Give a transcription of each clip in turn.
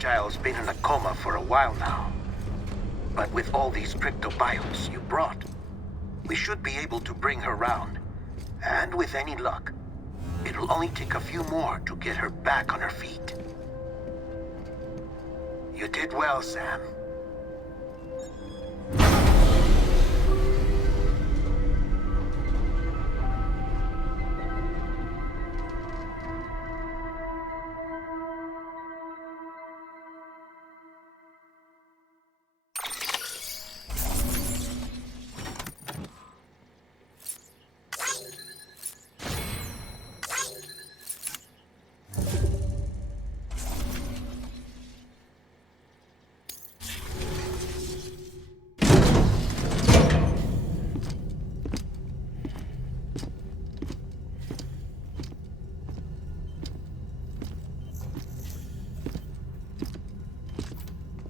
Fragile's been in a coma for a while now. But with all these cryptobiotes you brought, we should be able to bring her round. And with any luck, it'll only take a few more to get her back on her feet. You did well, Sam.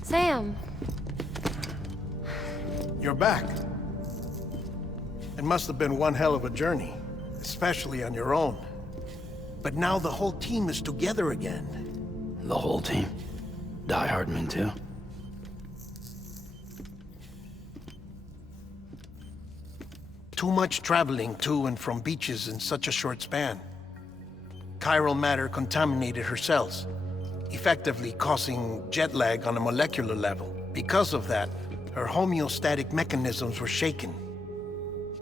Sam. You're back. It must have been one hell of a journey, especially on your own. But now the whole team is together again. The whole team? Die Hardman too? Too much traveling to and from beaches in such a short span. Chiral matter contaminated her cells, effectively causing jet lag on a molecular level. Because of that, her homeostatic mechanisms were shaken.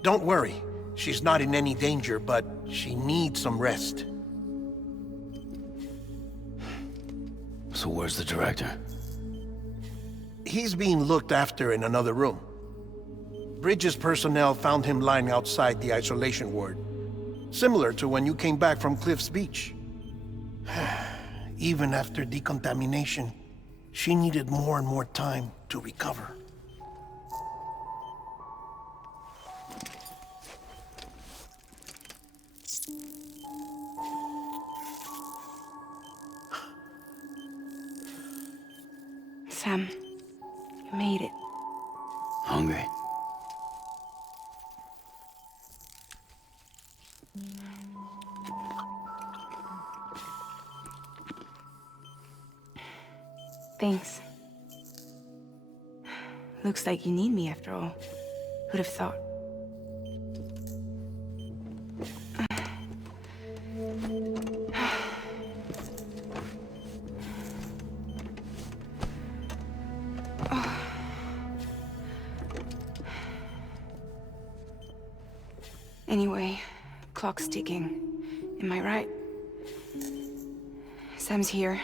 Don't worry, she's not in any danger, but she needs some rest. So where's the director? He's being looked after in another room. Bridges personnel found him lying outside the isolation ward, similar to when you came back from Cliff's Beach. Even after decontamination, she needed more and more time to recover. Sam, you made it. Hungry? Thanks. Looks like you need me after all. Who'd have thought? Anyway, clock's ticking. Am I right? Sam's here.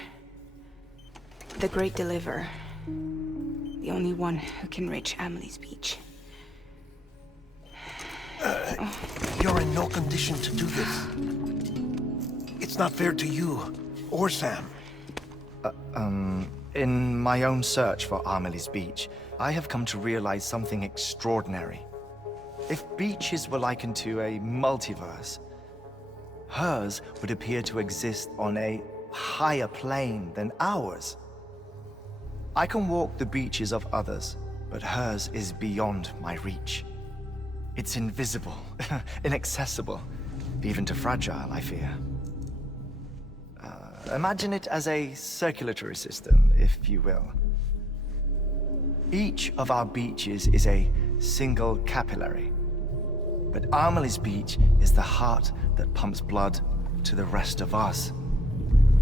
The Great Deliverer. The only one who can reach Amelie's Beach. You're in no condition to do this. It's not fair to you or Sam. In my own search for Amelie's Beach, I have come to realize something extraordinary. If beaches were likened to a multiverse, hers would appear to exist on a higher plane than ours. I can walk the beaches of others, but hers is beyond my reach. It's invisible, inaccessible, even to Fragile, I fear. Imagine it as a circulatory system, if you will. Each of our beaches is a single capillary, but Amelie's Beach is the heart that pumps blood to the rest of us.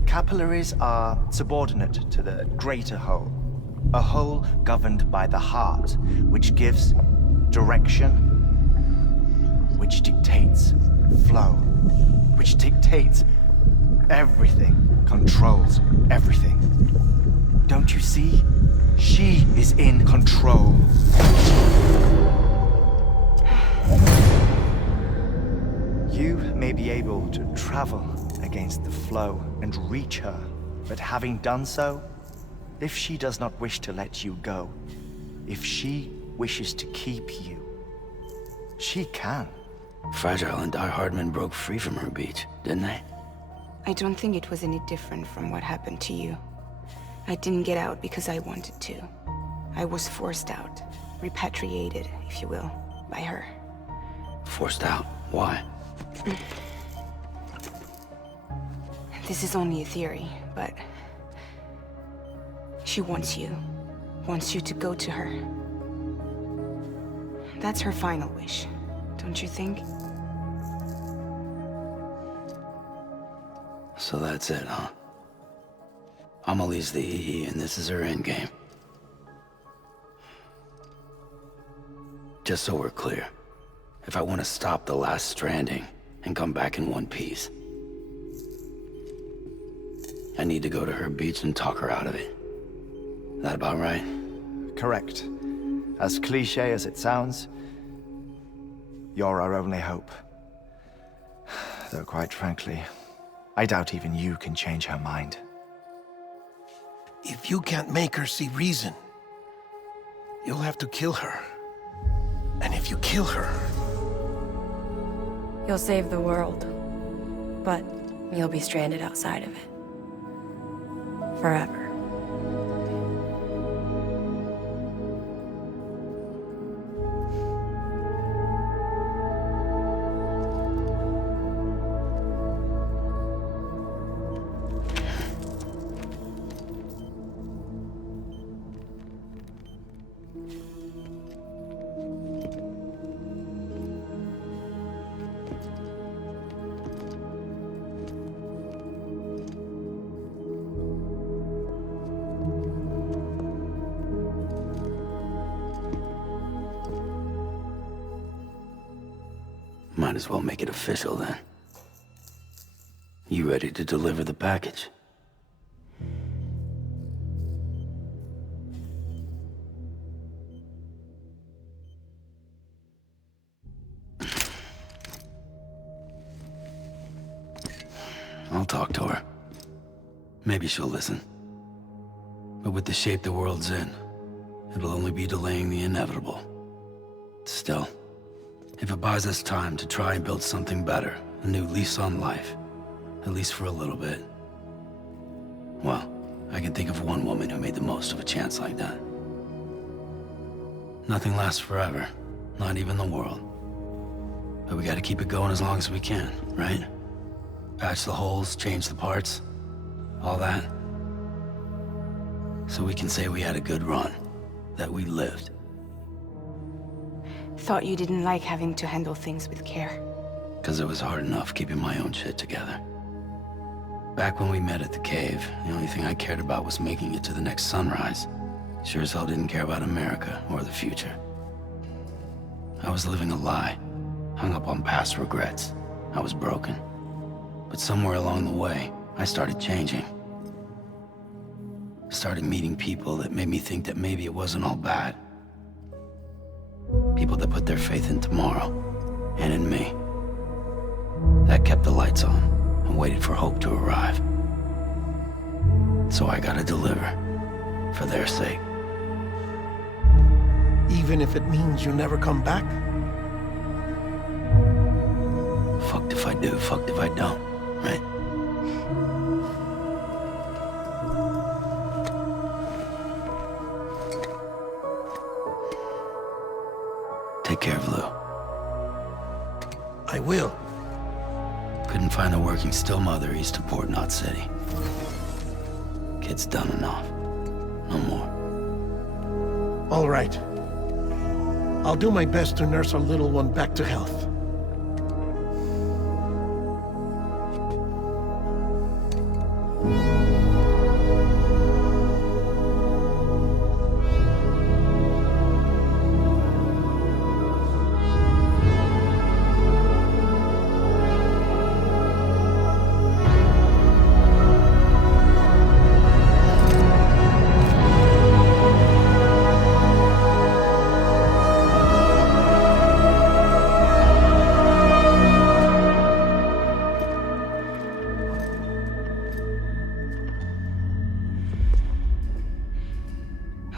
Capillaries are subordinate to the greater whole, a whole governed by the heart, which gives direction, which dictates flow, which dictates everything, controls everything. Don't you see? She is in control. You may be able to travel against the flow and reach her, but having done so, if she does not wish to let you go, if she wishes to keep you, she can. Fragile and Die Hardman broke free from her beach, didn't they? I don't think it was any different from what happened to you. I didn't get out because I wanted to. I was forced out, repatriated, if you will, by her. Forced out? Why? This is only a theory, but She wants you to go to her. That's her final wish, don't you think? So that's it, huh? Amelie's the EE, and this is her endgame. Just so we're clear, if I want to stop the last stranding and come back in one piece, I need to go to her beach and talk her out of it. That about right? Correct. As cliche as it sounds, you're our only hope. Though quite frankly, I doubt even you can change her mind. If you can't make her see reason, you'll have to kill her. And if you kill her... You'll save the world, but you'll be stranded outside of it. Forever. Might as well make it official then. You ready to deliver the package? I'll talk to her. Maybe she'll listen. But with the shape the world's in, it'll only be delaying the inevitable. Still, if it buys us time to try and build something better, a new lease on life, at least for a little bit, well, I can think of one woman who made the most of a chance like that. Nothing lasts forever, not even the world. But we gotta keep it going as long as we can, right? Patch the holes, change the parts, all that. So we can say we had a good run, that we lived. Thought you didn't like having to handle things with care. 'Cause it was hard enough keeping my own shit together. Back when we met at the cave, the only thing I cared about was making it to the next sunrise. Sure as hell didn't care about America or the future. I was living a lie, hung up on past regrets. I was broken. But somewhere along the way, I started changing. Started meeting people that made me think that maybe it wasn't all bad. People that put their faith in tomorrow, and in me. That kept the lights on, and waited for hope to arrive. So I gotta deliver, for their sake. Even if it means you never come back? Fucked if I do, fucked if I don't, right? Take care of Lou. I will. Couldn't find a working still mother east of Port Knot City. Kid's done enough. No more. All right. I'll do my best to nurse our little one back to health.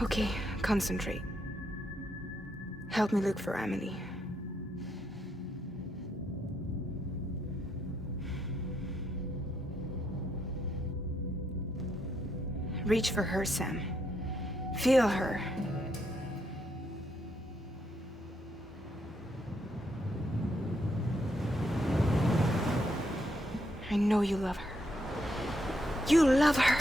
Okay, concentrate. Help me look for Amelie. Reach for her, Sam. Feel her. I know you love her. You love her!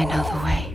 I know the way.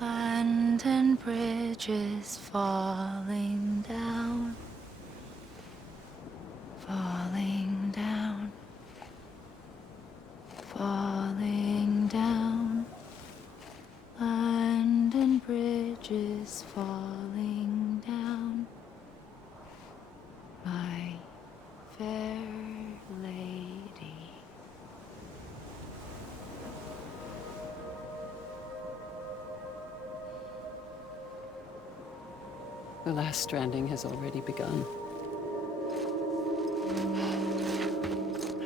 Land and bridges falling down, falling down, falling down. Land and bridges falling down, my fair lady. The last stranding has already begun.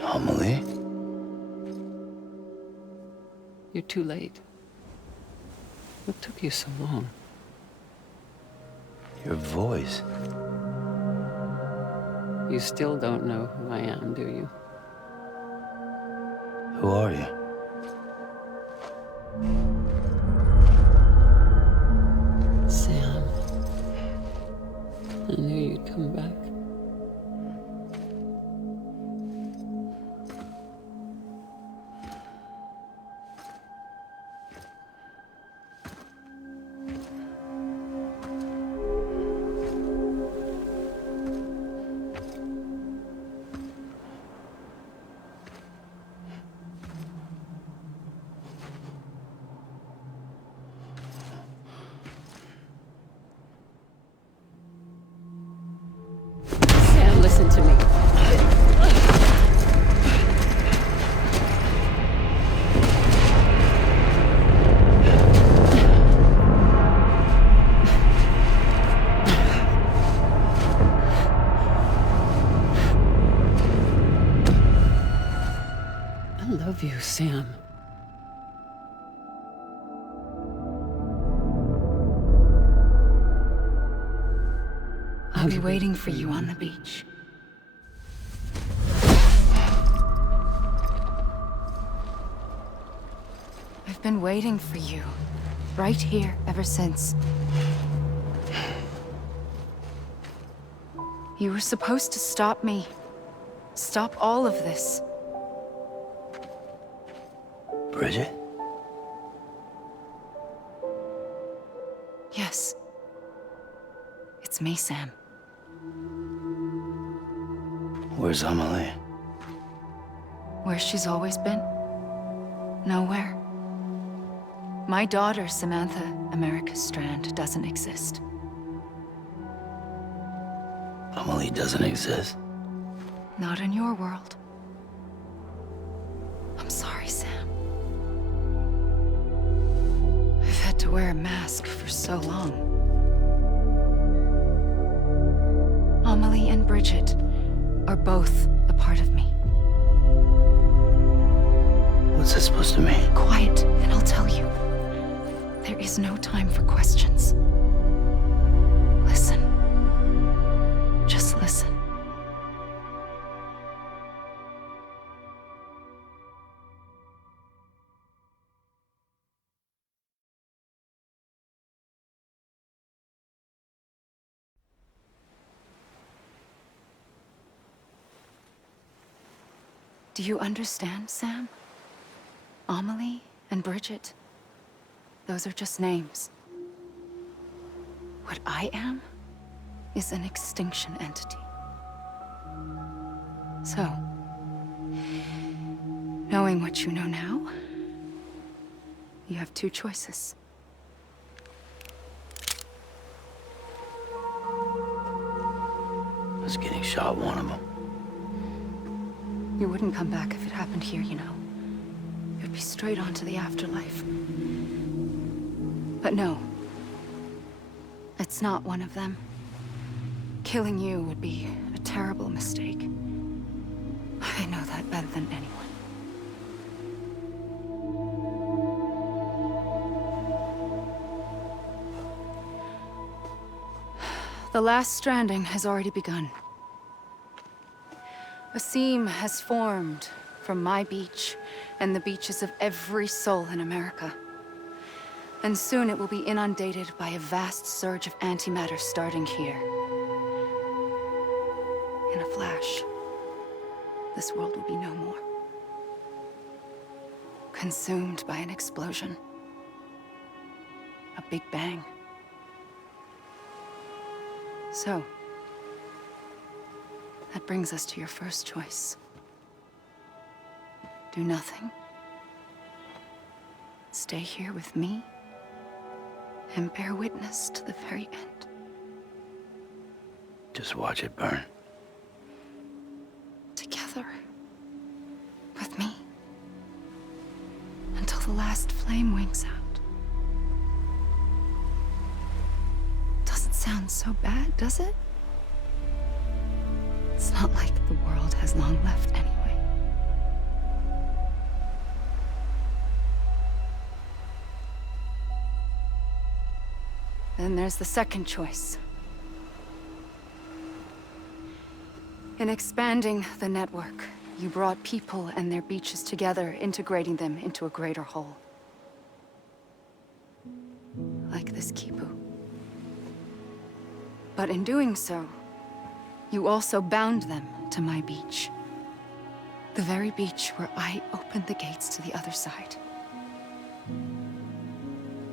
Amelie? You're too late. What took you so long? Your voice. You still don't know who I am, do you? Who are you? Sam. I knew you'd come back. Sam, listen to me. I love you, Sam. I'll be waiting for you on the beach. I've been waiting for you, right here, ever since. You were supposed to stop me. Stop all of this. Bridget? Yes. It's me, Sam. Where's Amelie? Where she's always been? Nowhere. My daughter, Samantha America Strand, doesn't exist. Amelie doesn't exist. Not in your world. I'm sorry, Sam. I've had to wear a mask for so long. Amelie and Bridget are both a part of me. What's this supposed to mean? Quiet, and I'll tell you. There is no time for questions. Listen. Just listen. Do you understand, Sam? Amelie and Bridget, those are just names. What I am is an extinction entity. So, knowing what you know now, you have two choices. Was getting shot one of them. You wouldn't come back if it happened here, you know. You'd be straight on to the afterlife. But no. It's not one of them. Killing you would be a terrible mistake. I know that better than anyone. The last stranding has already begun. A seam has formed from my beach and the beaches of every soul in America. And soon it will be inundated by a vast surge of antimatter starting here. In a flash, this world will be no more. Consumed by an explosion. A big bang. So, that brings us to your first choice. Do nothing. Stay here with me and bear witness to the very end. Just watch it burn. Together. With me. Until the last flame winks out. Doesn't sound so bad, does it? It's not like the world has long left anyway. Then there's the second choice. In expanding the network, you brought people and their beaches together, integrating them into a greater whole. Like this Kipu. But in doing so, you also bound them to my beach. The very beach where I opened the gates to the other side.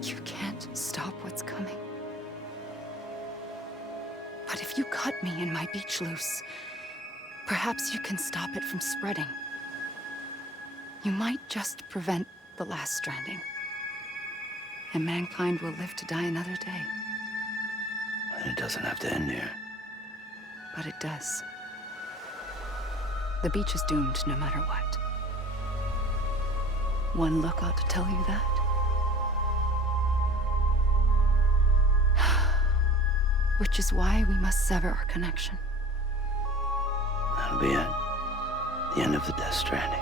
You can't stop what's coming. But if you cut me and my beach loose, perhaps you can stop it from spreading. You might just prevent the last stranding. And mankind will live to die another day. And it doesn't have to end here. But it does. The beach is doomed no matter what. One look ought to tell you that. Which is why we must sever our connection. That'll be it. The end of the Death Stranding.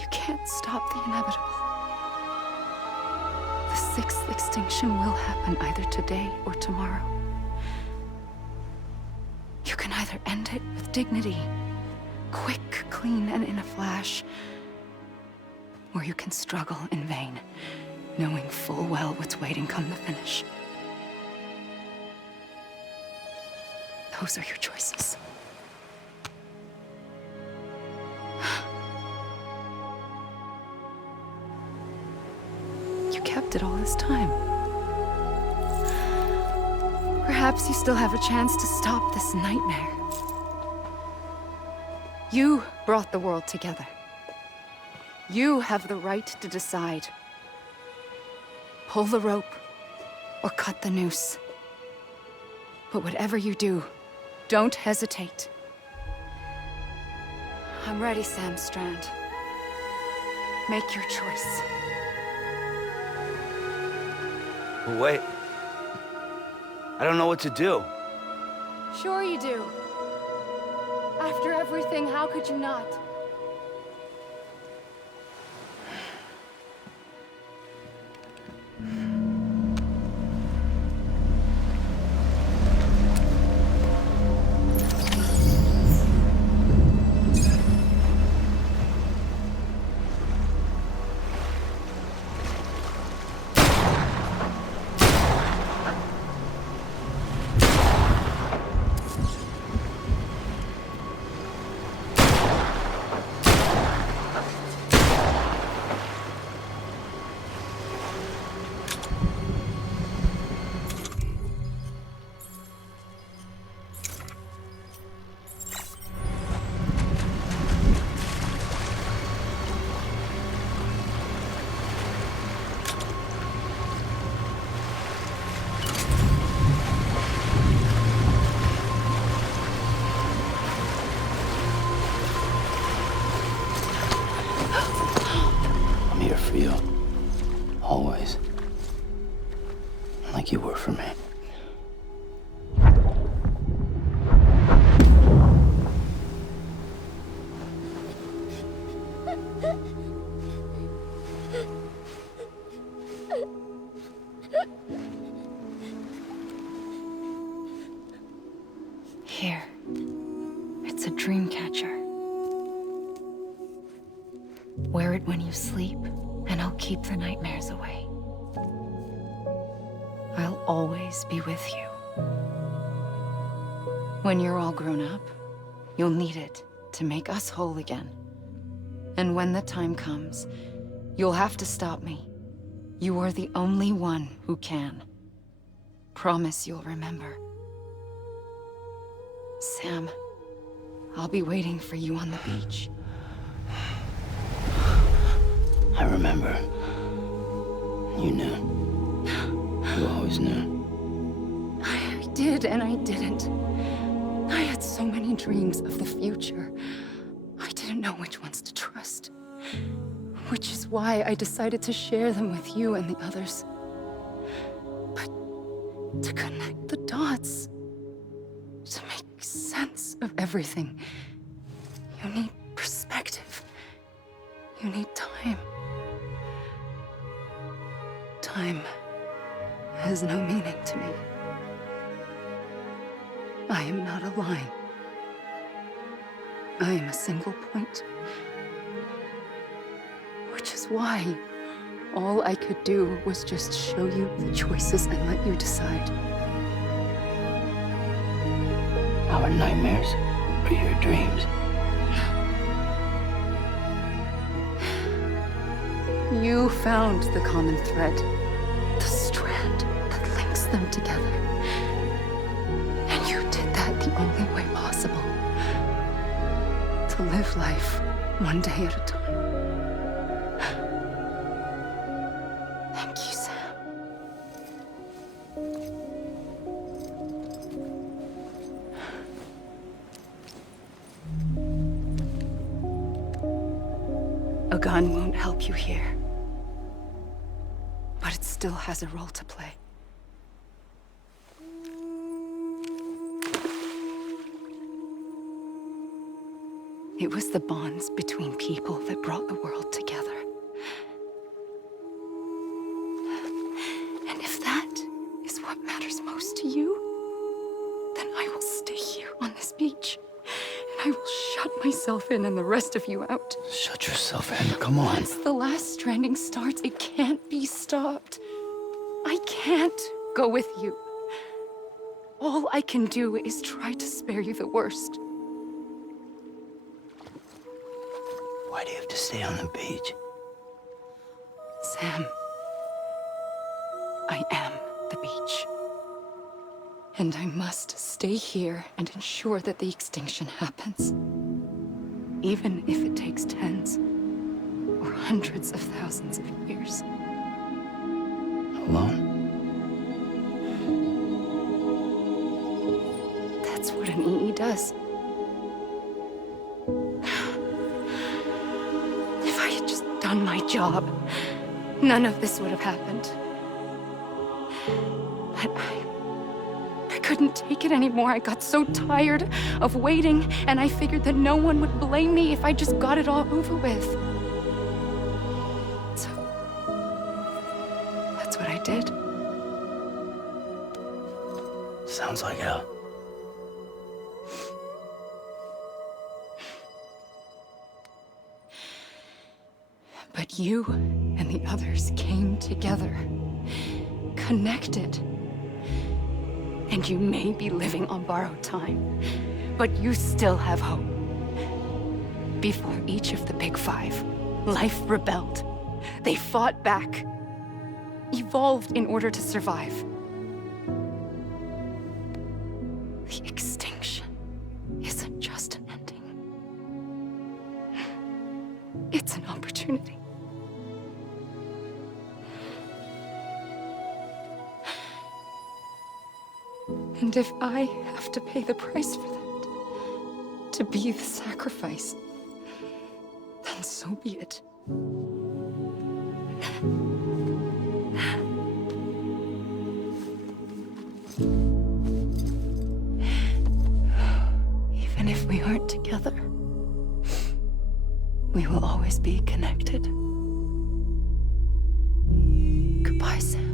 You can't stop the inevitable. The sixth extinction will happen either today or tomorrow. You can either end it with dignity, quick, clean, and in a flash, or you can struggle in vain, knowing full well what's waiting come the finish. Those are your choices. You kept it all this time. Perhaps you still have a chance to stop this nightmare. You brought the world together. You have the right to decide. Pull the rope or cut the noose. But whatever you do, don't hesitate. I'm ready, Sam Strand. Make your choice. Wait. I don't know what to do. Sure you do. After everything, how could you not? For you. Always. Like you were for me. Here. It's a dream catcher. Wear it when you sleep, and I'll keep the nightmares away. I'll always be with you. When you're all grown up, you'll need it to make us whole again. And when the time comes, you'll have to stop me. You are the only one who can. Promise you'll remember. Sam, I'll be waiting for you on the beach. I remember. You knew. You always knew. I did and I didn't. I had so many dreams of the future. I didn't know which ones to trust. Which is why I decided to share them with you and the others. But to connect the dots, to make sense of everything, you need perspective. You need time. Time has no meaning to me. I am not a line. I am a single point. Which is why all I could do was just show you the choices and let you decide. Our nightmares are your dreams. You found the common thread, the strand that links them together. And you did that the only way possible. To live life one day at a time. Thank you, Sam. A gun won't help you here. But it still has a role to play. It was the bonds between people that brought the world together. And if that is what matters most to you, then I will stay here on this beach. And I will shut myself in and the rest of you out. Shut yourself in, come on. Once the last stranding starts, it can't be stopped. I can't go with you. All I can do is try to spare you the worst. Why do you have to stay on the beach? Sam, I am the beach. And I must stay here and ensure that the extinction happens. even if it takes tens or hundreds of thousands of years. Alone? That's what an EE does. If I had just done my job, none of this would have happened. But I couldn't take it anymore. I got so tired of waiting, and I figured that no one would blame me if I just got it all over with. So that's what I did. Sounds like hell. But you and the others came together, connected. And you may be living on borrowed time, but you still have hope. Before each of the big five, life rebelled. They fought back, evolved in order to survive. The extinction isn't just an ending. It's an opportunity. And if I have to pay the price for that, to be the sacrifice, then so be it. Even if we aren't together, we will always be connected. Goodbye, Sam.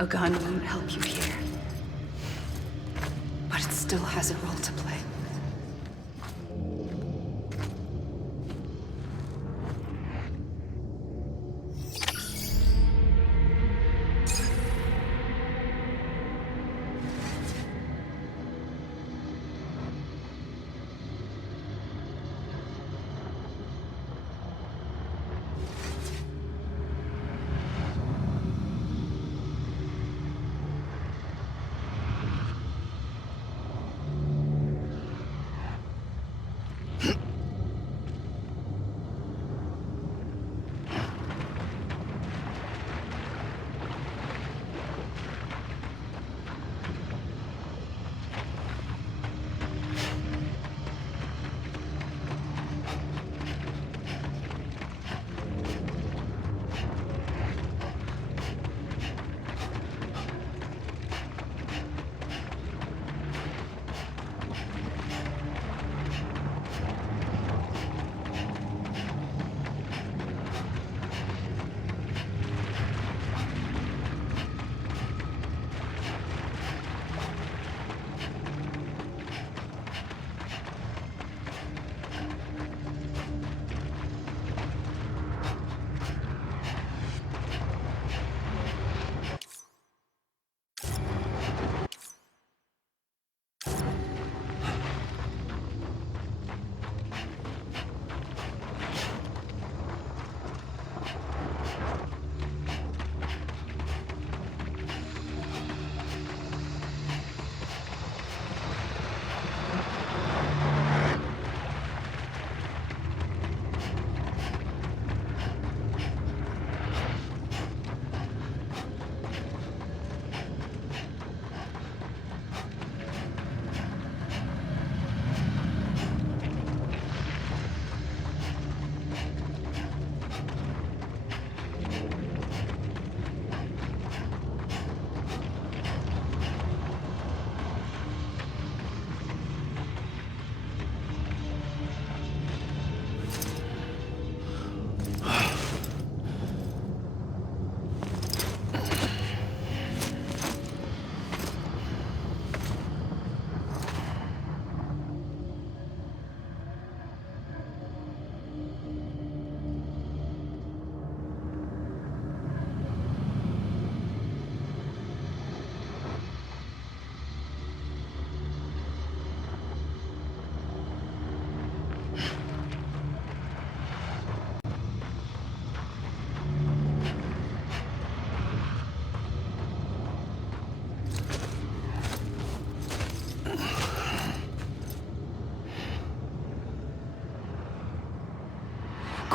A gun won't help you here, but it still has a role to play.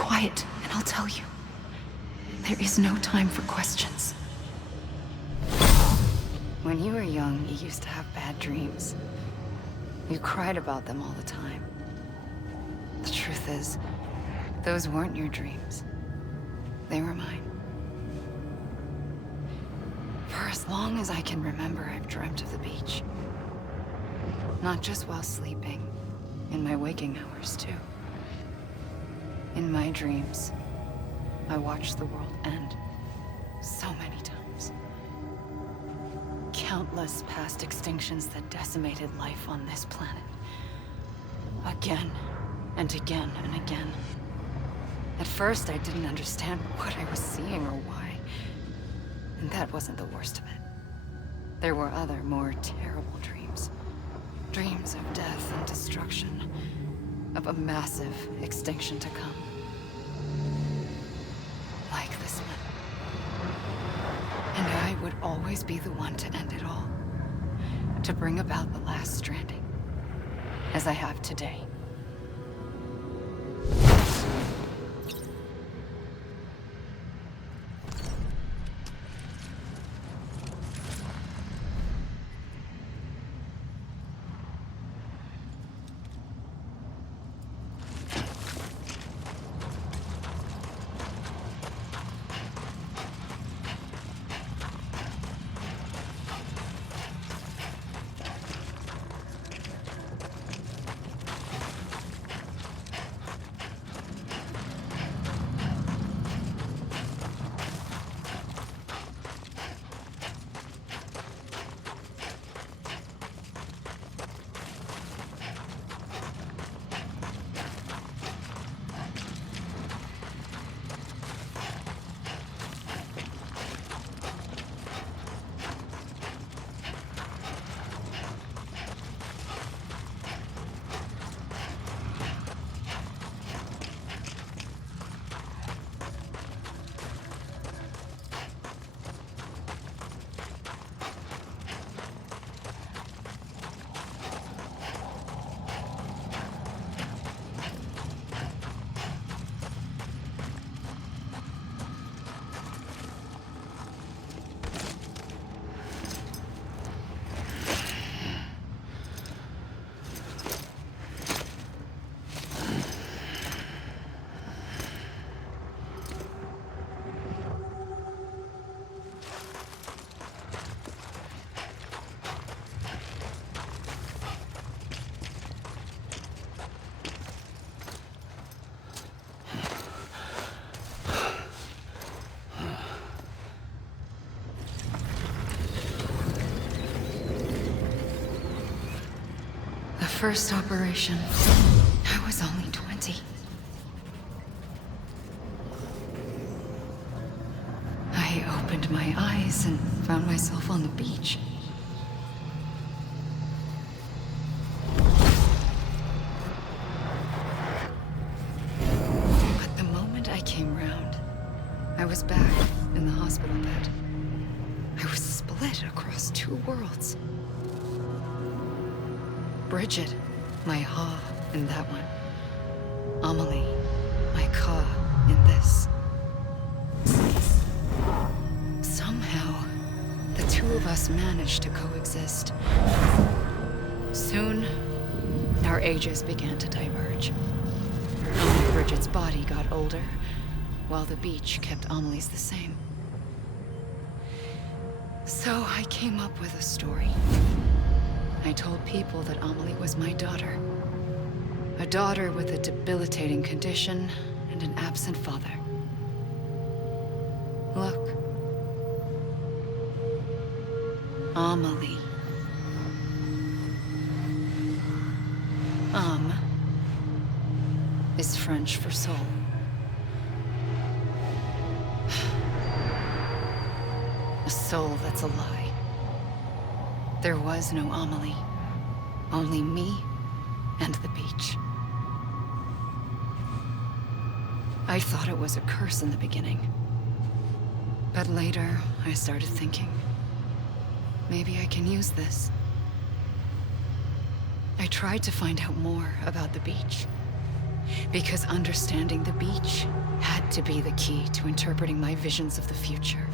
quiet, and I'll tell you. There is no time for questions. When you were young, you used to have bad dreams. You cried about them all the time. The truth is, those weren't your dreams. They were mine. For as long as I can remember, I've dreamt of the beach. Not just while sleeping, in my waking hours, too. In my dreams, I watched the world end so many times. Countless past extinctions that decimated life on this planet. Again and again and again. At first, I didn't understand what I was seeing or why. And that wasn't the worst of it. There were other, more terrible dreams. Dreams of death and destruction. Of a massive extinction to come. Like this one. And I would always be the one to end it all. To bring about the last stranding. As I have today. First operation, I was only 20. I opened my eyes and found myself on the beach. But the moment I came round, I was back in the hospital bed. I was split across two worlds. Bridget, my ha in that one. Amelie, my ka in this. Somehow, the two of us managed to coexist. Soon, our ages began to diverge. Only Bridget's body got older, while the beach kept Amelie's the same. So I came up with a story. I told people that Amelie was my daughter. A daughter with a debilitating condition and an absent father. Look. Amelie. Âme is French for soul. A soul that's a lie. There was no Amelie. Only me and the beach. I thought it was a curse in the beginning. But later, I started thinking, maybe I can use this. I tried to find out more about the beach. Because understanding the beach had to be the key to interpreting my visions of the future.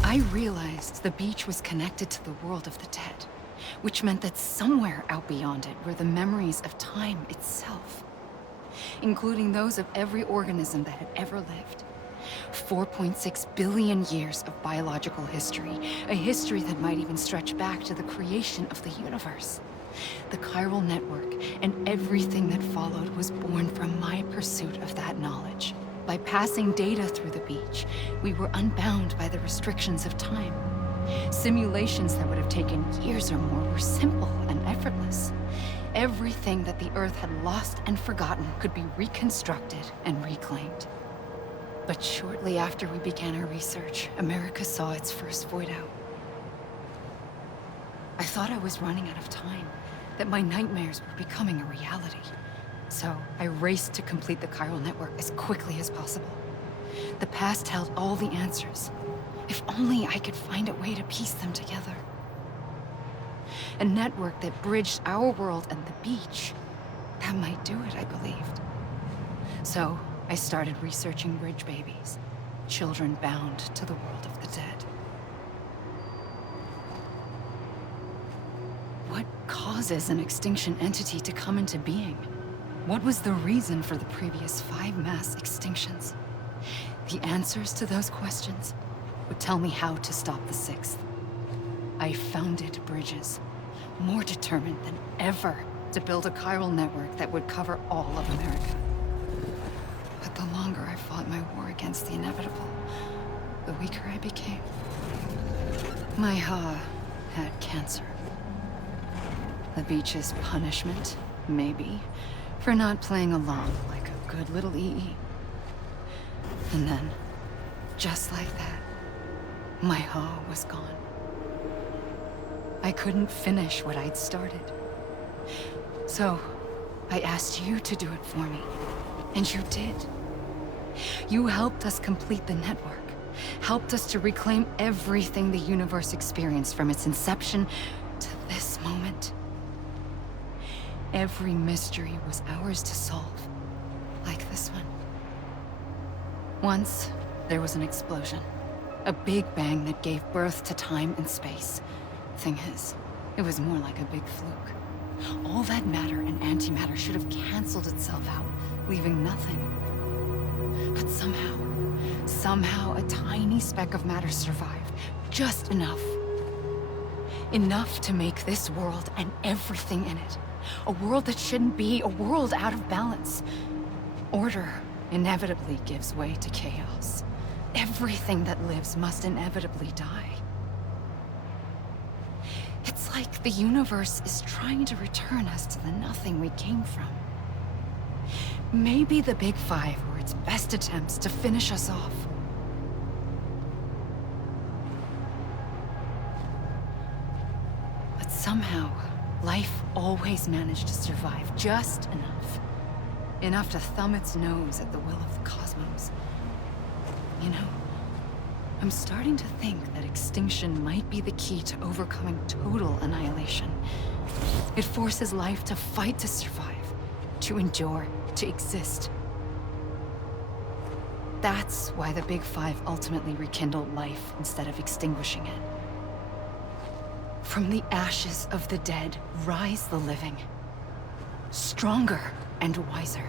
I realized the beach was connected to the world of the dead, which meant that somewhere out beyond it were the memories of time itself, including those of every organism that had ever lived. 4.6 billion years of biological history, a history that might even stretch back to the creation of the universe. The chiral network and everything that followed was born from my pursuit of that knowledge. By passing data through the beach, we were unbound by the restrictions of time. Simulations that would have taken years or more were simple and effortless. Everything that the Earth had lost and forgotten could be reconstructed and reclaimed. But shortly after we began our research, America saw its first void out. I thought I was running out of time, that my nightmares were becoming a reality. So I raced to complete the chiral network as quickly as possible. The past held all the answers. If only I could find a way to piece them together. A network that bridged our world and the beach. That might do it, I believed. So I started researching bridge babies, children bound to the world of the dead. What causes an extinction entity to come into being? What was the reason for the previous 5 mass extinctions? The answers to those questions would tell me how to stop the 6th. I founded bridges, more determined than ever to build a chiral network that would cover all of America. But the longer I fought my war against the inevitable, the weaker I became. My Ha had cancer. The beach's punishment, maybe, for not playing along like a good little EE. And then, just like that, my Ha was gone. I couldn't finish what I'd started. So, I asked you to do it for me, and you did. You helped us complete the network, helped us to reclaim everything the universe experienced from its inception to this moment. Every mystery was ours to solve, like this one. Once, there was an explosion. A big bang that gave birth to time and space. Thing is, it was more like a big fluke. All that matter and antimatter should have canceled itself out, leaving nothing. But somehow, Somehow, a tiny speck of matter survived. Just enough. Enough to make this world and everything in it. A world that shouldn't be, a world out of balance. Order inevitably gives way to chaos. Everything that lives must inevitably die. It's like the universe is trying to return us to the nothing we came from. Maybe the Big Five were its best attempts to finish us off. But somehow, life always managed to survive just enough. Enough to thumb its nose at the will of the cosmos. You know, I'm starting to think that extinction might be the key to overcoming total annihilation. It forces life to fight to survive, to endure, to exist. That's why the Big Five ultimately rekindled life instead of extinguishing it. From the ashes of the dead rise the living. Stronger and wiser.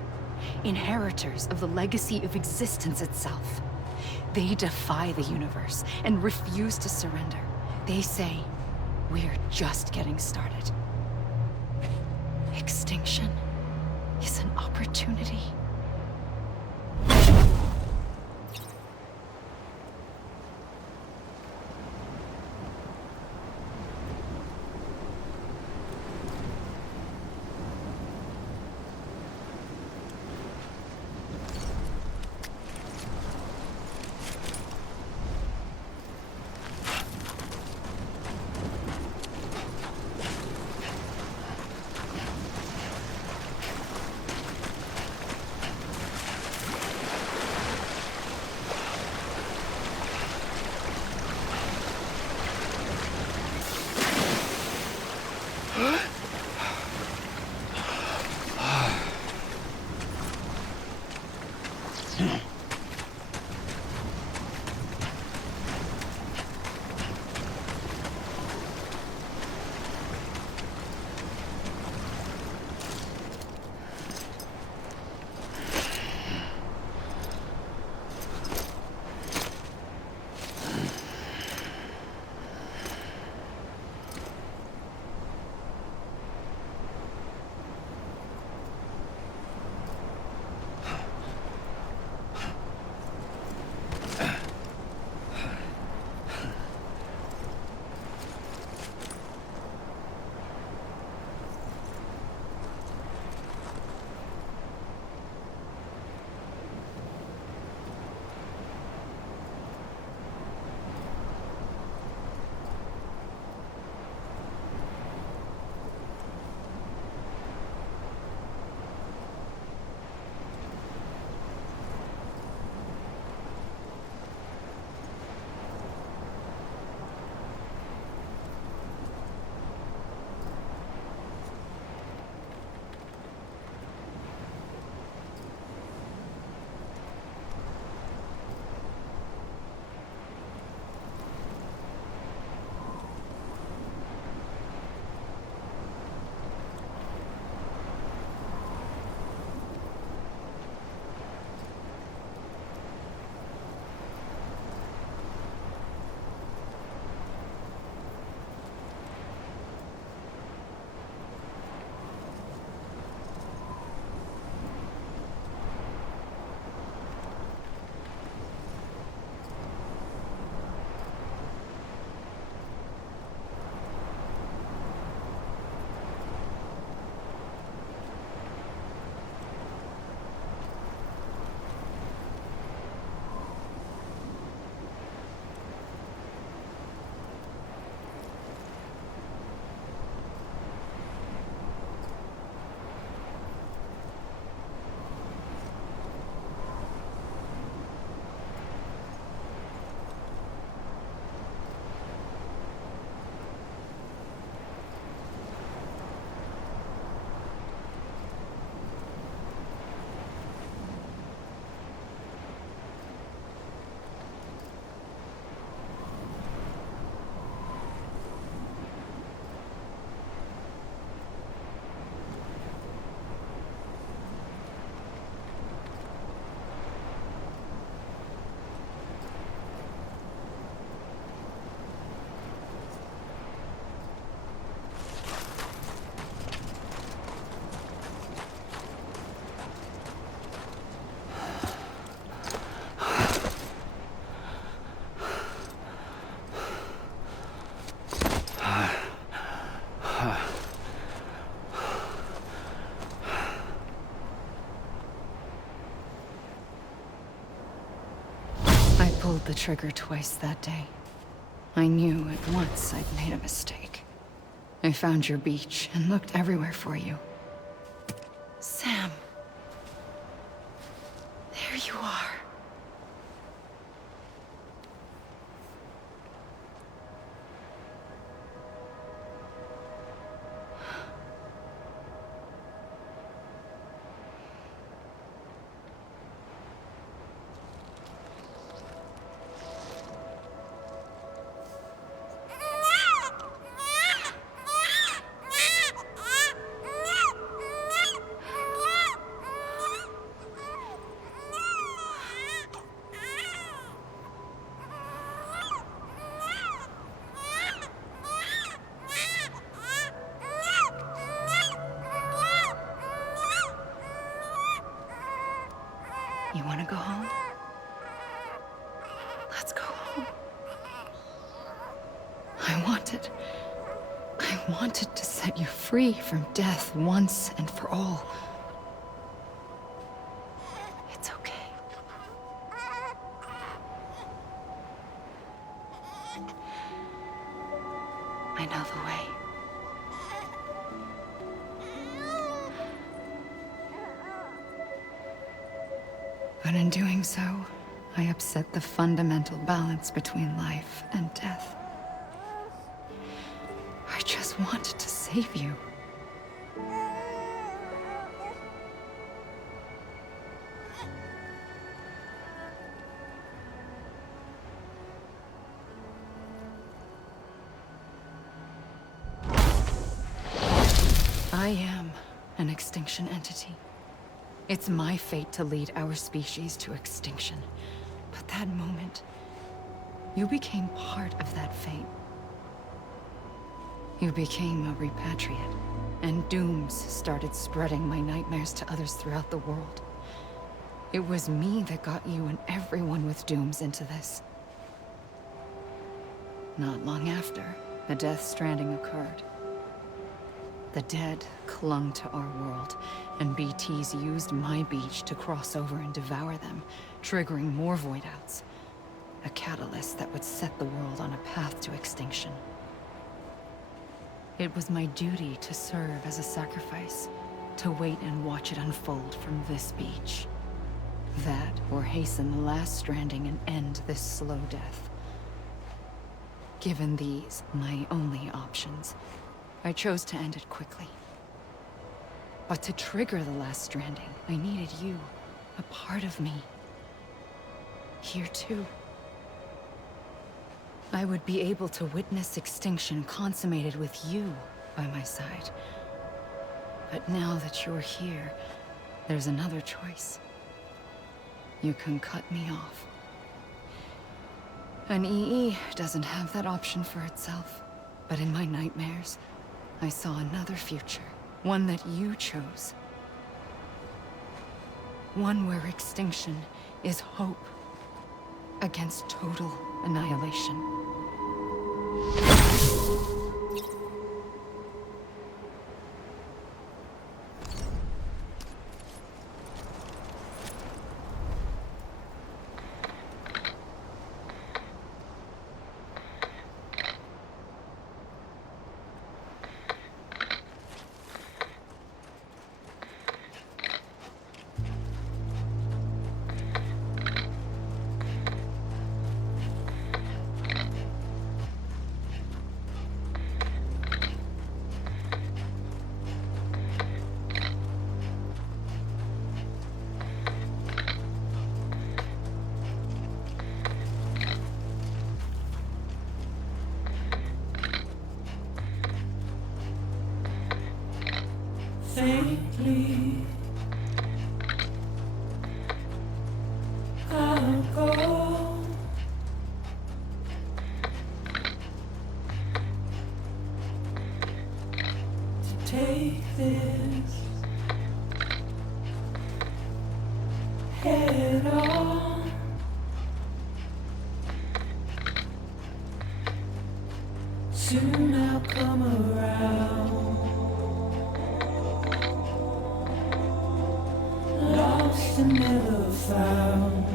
Inheritors of the legacy of existence itself. They defy the universe and refuse to surrender. They say, we're just getting started. Extinction is an opportunity. pulled the trigger twice that day. I knew at once I'd made a mistake. I found your beach and looked everywhere for you. Sam. There you are. You want to go home? Let's go home. I wanted to set you free from death once and for all. It's okay. I know the way. But in doing so, I upset the fundamental balance between life and death. I just wanted to save you. I am an extinction entity. It's my fate to lead our species to extinction. But that moment, you became part of that fate. You became a repatriate, and dooms started spreading my nightmares to others throughout the world. It was me that got you and everyone with dooms into this. Not long after, the Death Stranding occurred. The dead clung to our world, and BTs used my beach to cross over and devour them, triggering more void outs. A catalyst that would set the world on a path to extinction. It was my duty to serve as a sacrifice, to wait and watch it unfold from this beach. That, or hasten the last stranding and end this slow death. Given these, my only options, I chose to end it quickly. But to trigger the last stranding, I needed you, a part of me. Here too. I would be able to witness extinction consummated with you by my side. But now that you're here, there's another choice. You can cut me off. An EE doesn't have that option for itself. But in my nightmares, I saw another future. One that you chose. One where extinction is hope against total annihilation. Faintly, I'll go. To take this head on. Soon I'll come around. Lost and never found.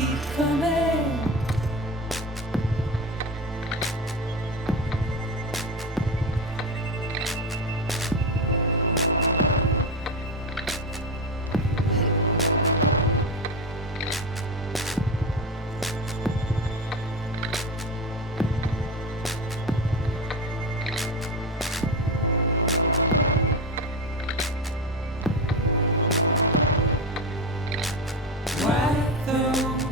keep coming. Wipe those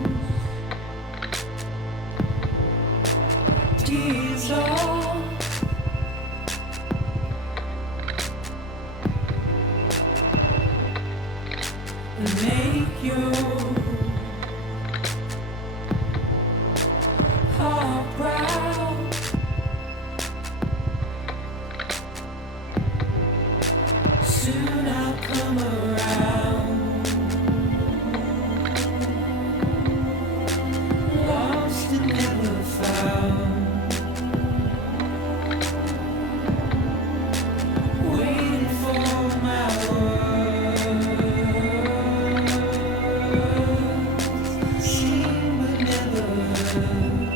tears off. And make your heart proud. Soon I'll come around. Lost and never found. Waiting for my words. Seen but never heard.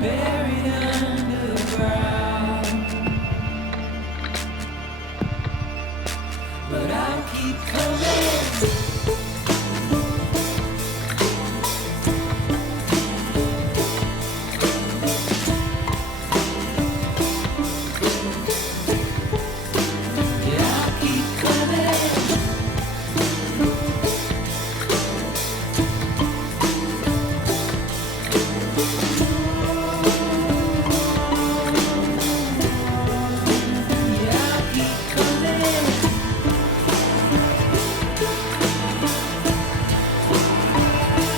Buried underground. But I'll keep coming. Yeah, I'll keep coming. Yeah, I'll keep coming. Yeah, I'll keep coming.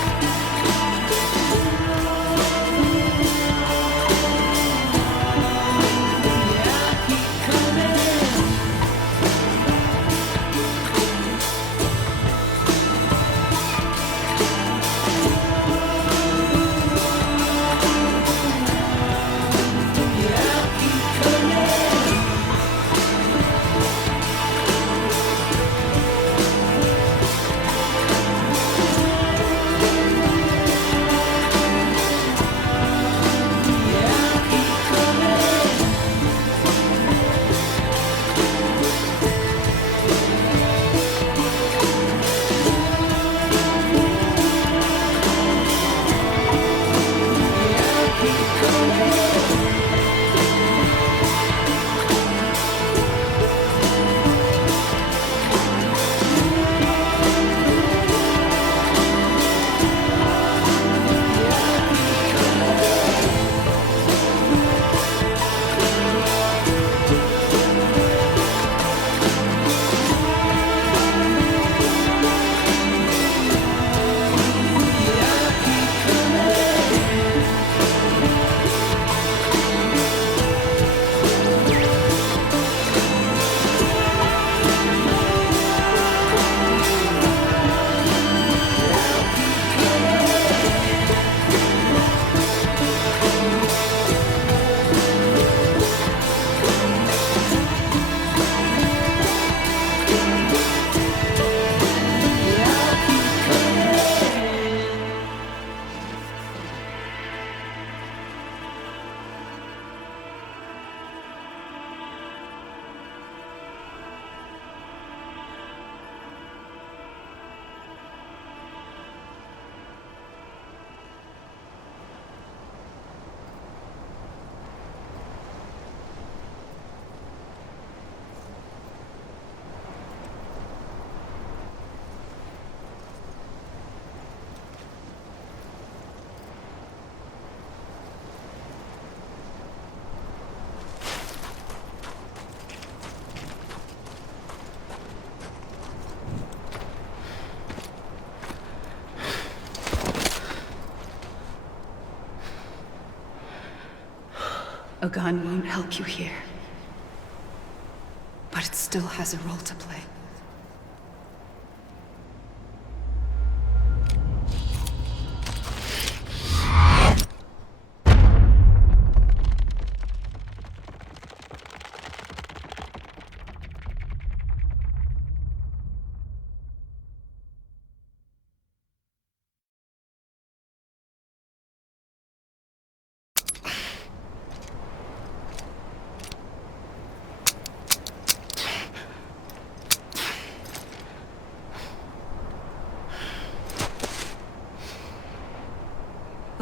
Yeah, I'll keep coming. Yeah, I'll keep coming. Yeah, I'll keep coming. A gun won't help you here. But it still has a role to play.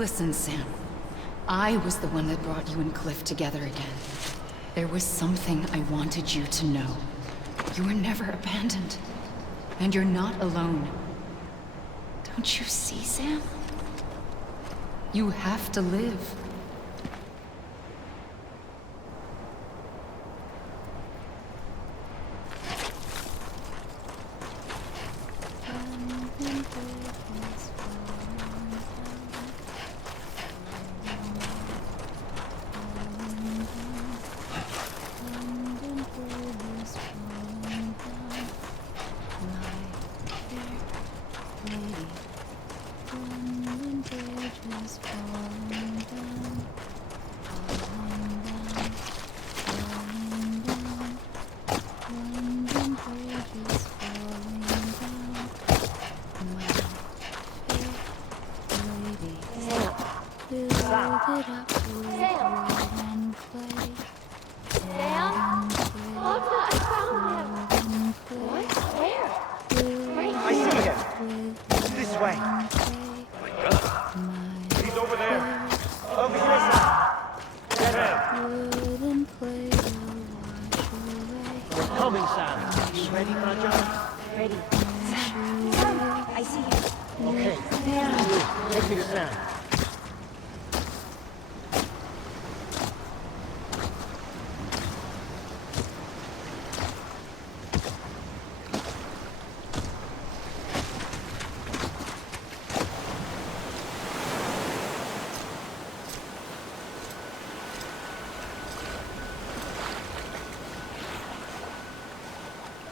Listen, Sam. I was the one that brought you and Cliff together again. There was something I wanted you to know. You were never abandoned. And you're not alone. Don't you see, Sam? You have to live.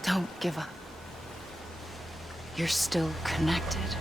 Don't give up. You're still connected.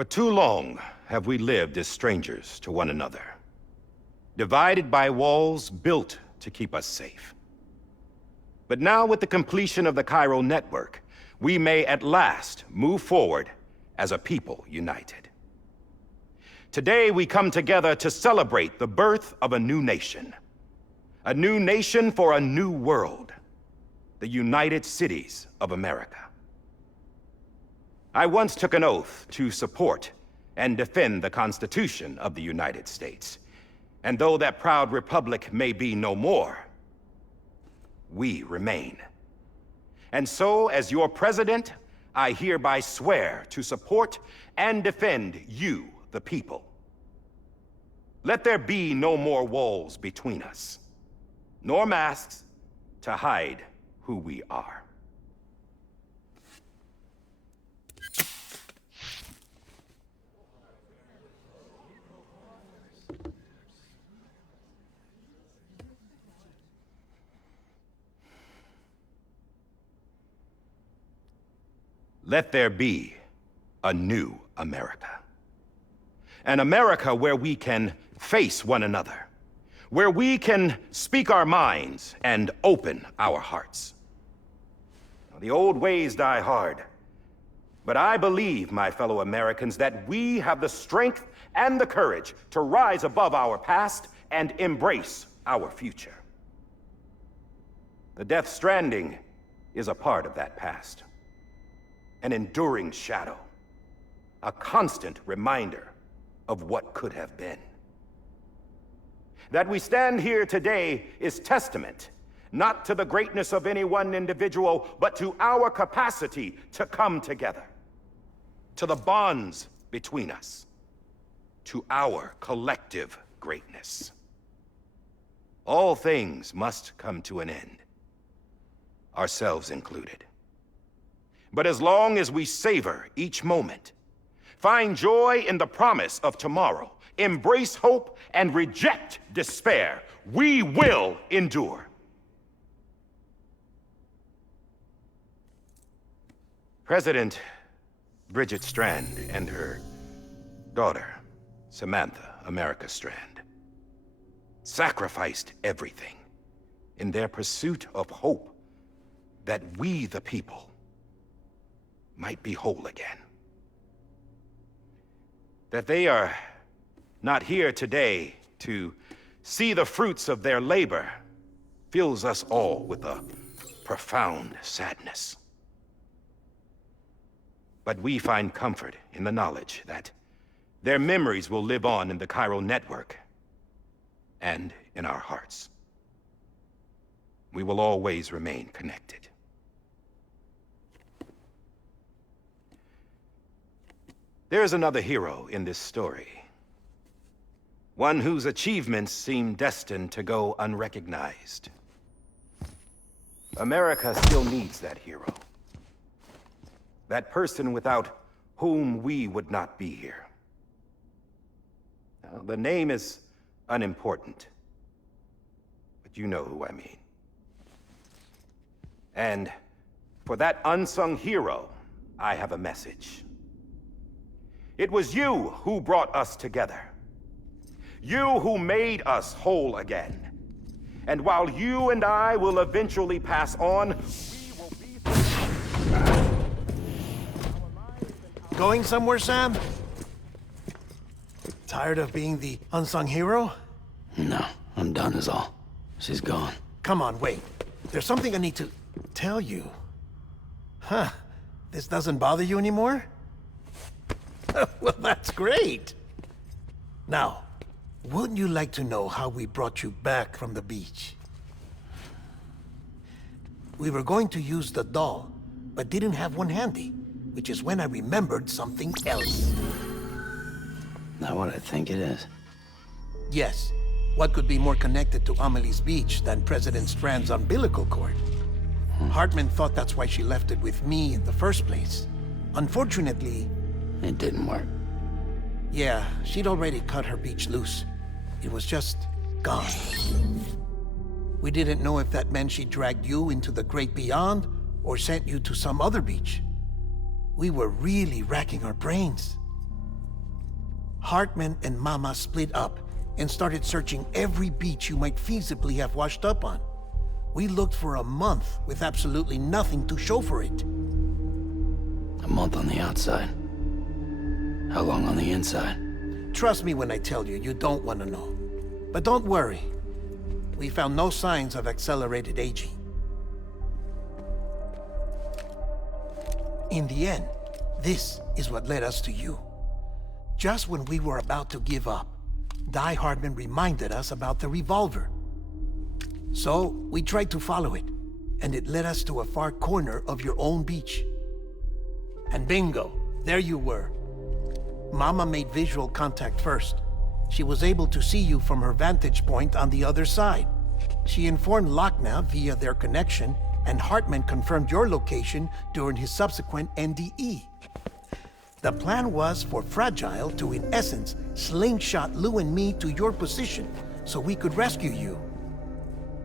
For too long have we lived as strangers to one another, divided by walls built to keep us safe. But now, with the completion of the Chiral network, we may at last move forward as a people united. Today, we come together to celebrate the birth of a new nation for a new world. the United Cities of America. I once took an oath to support and defend the Constitution of the United States. And though that proud republic may be no more, we remain. And so, as your president, I hereby swear to support and defend you, the people. Let there be no more walls between us, nor masks to hide who we are. Let there be a new America. An America where we can face one another, where we can speak our minds and open our hearts. The old ways die hard, but I believe, my fellow Americans, that we have the strength and the courage to rise above our past and embrace our future. The Death Stranding is a part of that past. An enduring shadow, a constant reminder of what could have been. That we stand here today is testament, not to the greatness of any one individual, but to our capacity to come together, to the bonds between us, to our collective greatness. All things must come to an end, ourselves included. But as long as we savor each moment, find joy in the promise of tomorrow, embrace hope, and reject despair, we will endure. President Bridget Strand and her daughter, Samantha America Strand, sacrificed everything in their pursuit of hope that we, the people, might be whole again. That they are not here today to see the fruits of their labor fills us all with a profound sadness. But we find comfort in the knowledge that their memories will live on in the chiral network and in our hearts. We will always remain connected. There is another hero in this story. One whose achievements seem destined to go unrecognized. America still needs that hero. That person without whom we would not be here. Now, the name is unimportant, but you know who I mean. And for that unsung hero, I have a message. It was you who brought us together. You who made us whole again. And while you and I will eventually pass on, we will be... Going somewhere, Sam? Tired of being the unsung hero? No, I'm done is all. She's gone. Come on, wait. There's something I need to tell you. Huh. This doesn't bother you anymore? Well, that's great. Now, wouldn't you like to know how we brought you back from the beach? We were going to use the doll, but didn't have one handy, which is when I remembered something else. Not what I think it is. Yes. What could be more connected to Amelie's beach than President Strand's umbilical cord? Hartman thought that's why she left it with me in the first place. Unfortunately... It didn't work. Yeah, she'd already cut her beach loose. It was just gone. We didn't know if that meant she dragged you into the great beyond or sent you to some other beach. We were really racking our brains. Hartman and Mama split up and started searching every beach you might feasibly have washed up on. We looked for a month with absolutely nothing to show for it. A month on the outside. How long on the inside? Trust me when I tell you, you don't want to know. But don't worry. We found no signs of accelerated aging. In the end, this is what led us to you. Just when we were about to give up, Die Hardman reminded us about the revolver. So, we tried to follow it, and it led us to a far corner of your own beach. And bingo, there you were. Mama made visual contact first. She was able to see you from her vantage point on the other side. She informed Lochna via their connection, and Hartman confirmed your location during his subsequent NDE. The plan was for Fragile to, in essence, slingshot Lou and me to your position so we could rescue you.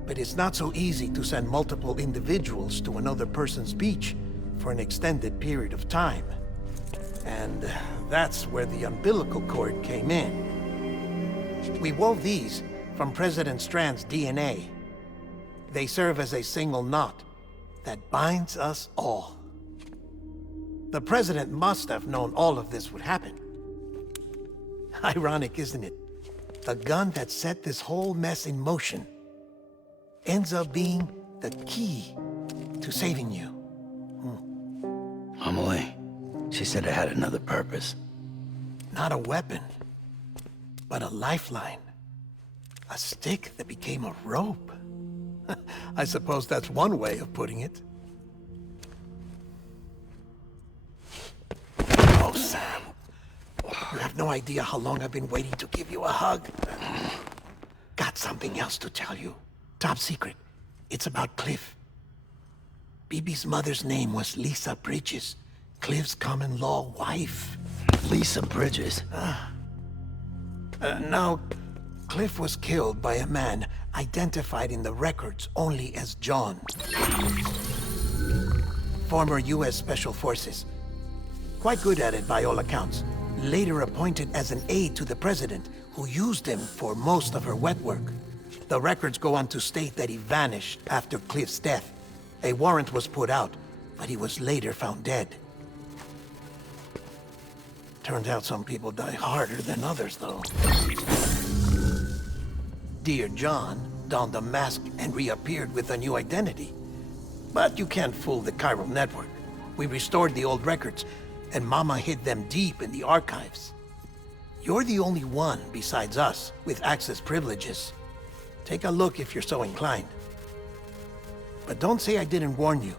But it's not so easy to send multiple individuals to another person's beach for an extended period of time. And that's where the umbilical cord came in. We wove these from President Strand's DNA. They serve as a single knot that binds us all. The President must have known all of this would happen. Ironic, isn't it? The gun that set this whole mess in motion ends up being the key to saving you. Amelie, she said it had another purpose. Not a weapon, but a lifeline. A stick that became a rope. I suppose that's one way of putting it. Oh, Sam. You have no idea how long I've been waiting to give you a hug. Got something else to tell you. Top secret. It's about Cliff. Bibi's mother's name was Lisa Bridges, Cliff's common-law wife. Lisa Bridges? Now, Cliff was killed by a man identified in the records only as John. Former U.S. Special Forces. Quite good at it by all accounts. Later appointed as an aide to the president, who used him for most of her wet work. The records go on to state that he vanished after Cliff's death. A warrant was put out, but he was later found dead. Turns out some people die harder than others, though. Dear John donned a mask and reappeared with a new identity. But you can't fool the chiral network. We restored the old records, and Mama hid them deep in the archives. You're the only one besides us with access privileges. Take a look if you're so inclined. But don't say I didn't warn you.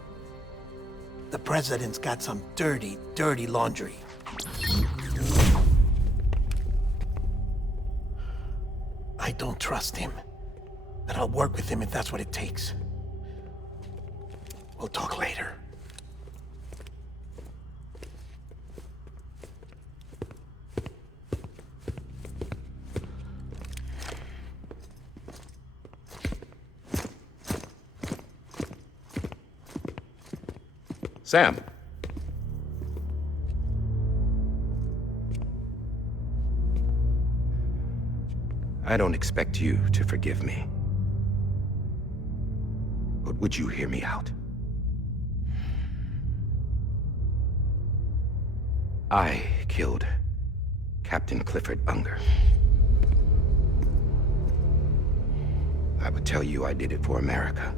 The president's got some dirty, dirty laundry. I don't trust him, but I'll work with him if that's what it takes. We'll talk later. Sam. I don't expect you to forgive me. But would you hear me out? I killed Captain Clifford Unger. I would tell you I did it for America.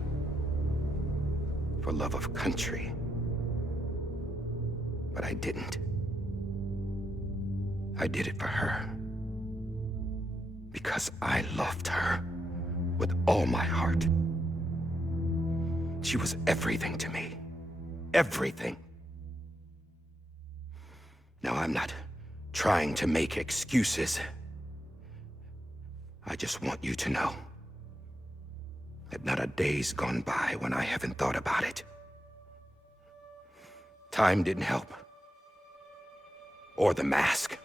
For love of country. But I didn't. I did it for her. Because I loved her with all my heart. She was everything to me. Everything. Now, I'm not trying to make excuses. I just want you to know that not a day's gone by when I haven't thought about it. Time didn't help. Or the mask.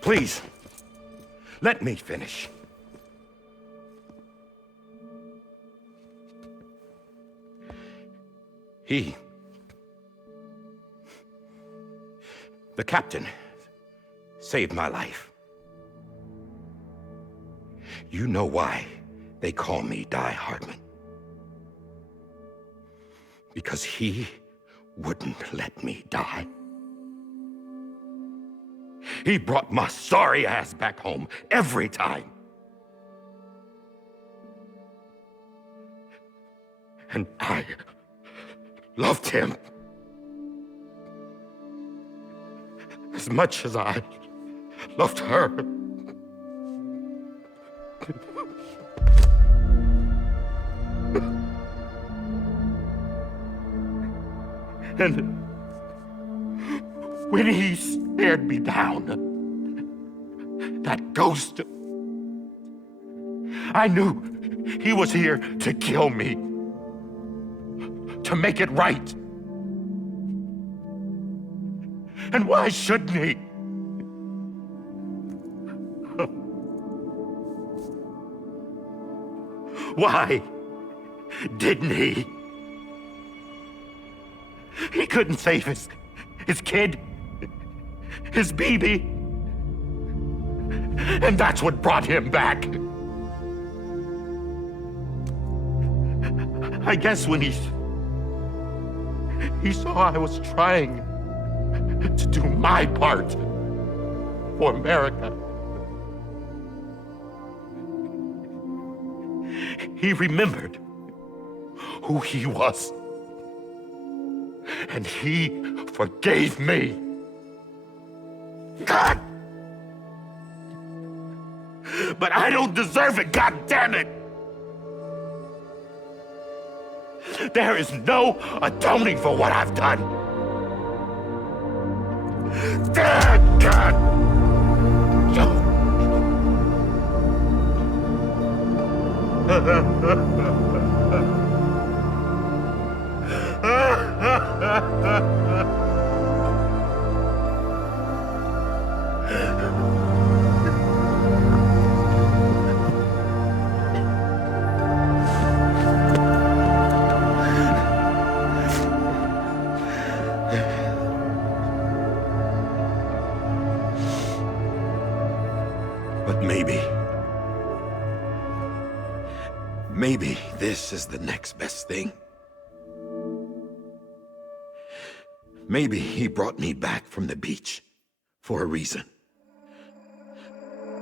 Please, let me finish. The captain, saved my life. You know why they call me Die Hardman. Because he wouldn't let me die. He brought my sorry ass back home every time. And I loved him. as much as I loved her. And when he stared me down, that ghost, I knew he was here to kill me, to make it right. And why shouldn't he? Why didn't he? He couldn't save his kid, his baby. And that's what brought him back. I guess when he saw I was trying to do my part for America, he remembered who he was. And he forgave me. God! But I don't deserve it, God damn it! There is no atoning for what I've done. God! But maybe this is the next best thing. Maybe he brought me back from the beach for a reason.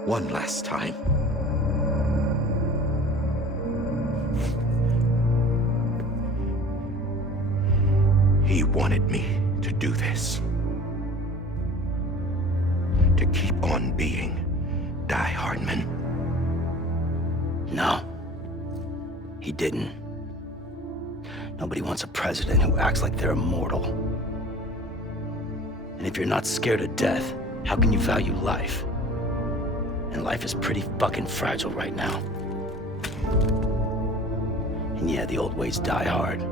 One last time. He wanted me to do this. To keep on being Die Hardman. No. He didn't. Nobody wants a president who acts like they're immortal. And if you're not scared of death, how can you value life? And life is pretty fucking fragile right now. And yeah, the old ways die hard.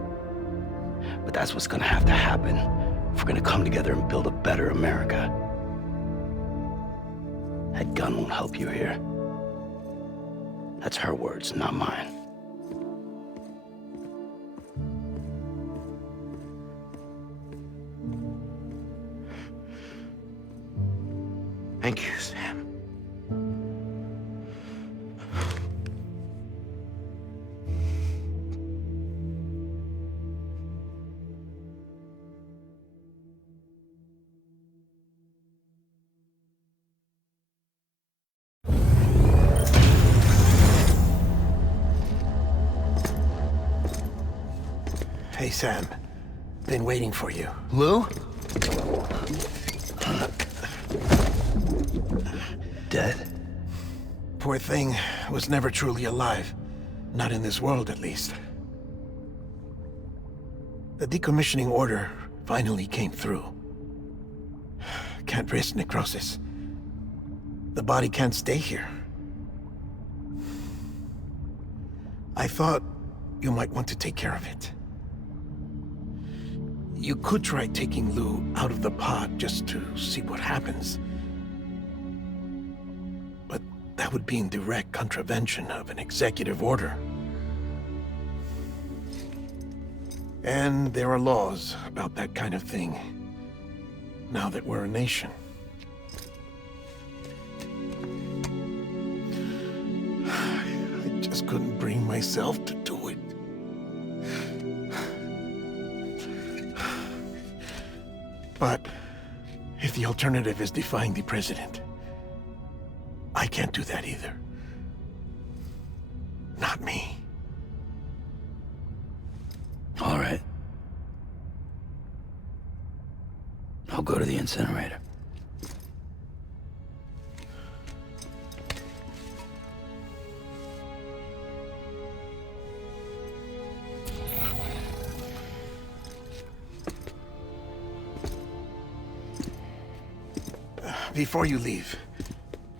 But that's what's gonna have to happen if we're gonna come together and build a better America. That gun won't help you here. That's her words, not mine. Thank you, Sam. Hey, Sam. Been waiting for you. Lou? Dead? Poor thing was never truly alive. Not in this world, at least. The decommissioning order finally came through. Can't risk necrosis. The body can't stay here. I thought you might want to take care of it. You could try taking Lou out of the pod just to see what happens. But that would be in direct contravention of an executive order. And there are laws about that kind of thing, now that we're a nation. I just couldn't bring myself to do it. But if the alternative is defying the president, I can't do that either. Not me. All right. I'll go to the incinerator. Before you leave,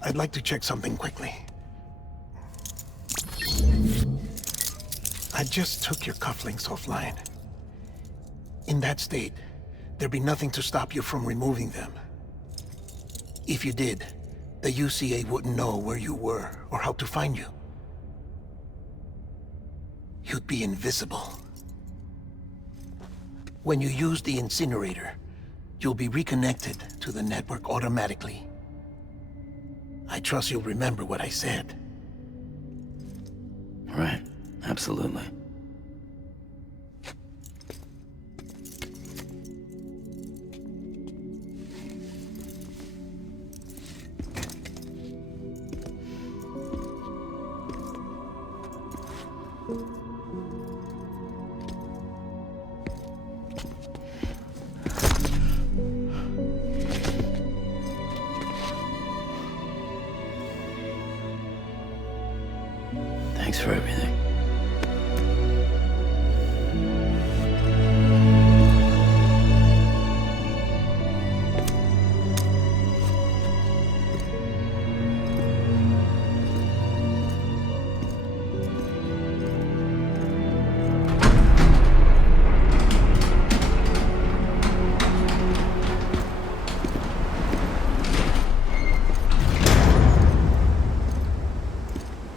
I'd like to check something quickly. I just took your cufflinks offline. In that state, there'd be nothing to stop you from removing them. If you did, the UCA wouldn't know where you were or how to find you. You'd be invisible. When you use the incinerator, you'll be reconnected to the network automatically. I trust you'll remember what I said. Right. Absolutely. Thanks for everything.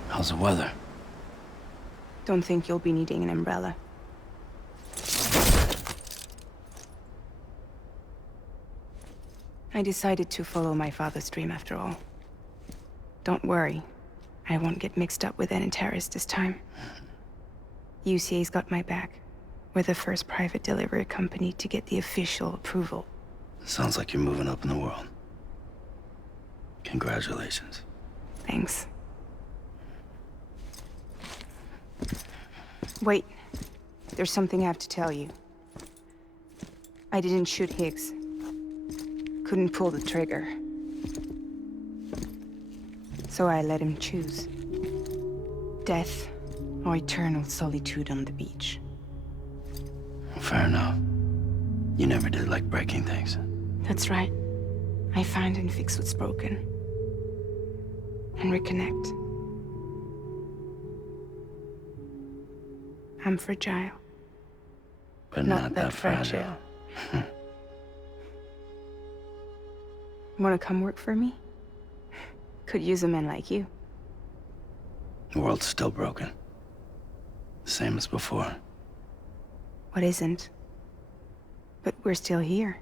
How's the weather? Don't think you'll be needing an umbrella. I decided to follow my father's dream after all. Don't worry. I won't get mixed up with any terrorists this time. UCA's got my back. We're the first private delivery company to get the official approval. Sounds like you're moving up in the world. Congratulations. Thanks. Wait. There's something I have to tell you. I didn't shoot Higgs. Couldn't pull the trigger. So I let him choose. Death or eternal solitude on the beach. Fair enough. You never did like breaking things. That's right. I find and fix what's broken. And reconnect. I'm fragile. But not that fragile. Wanna come work for me? Could use a man like you. The world's still broken. Same as before. What isn't? But we're still here.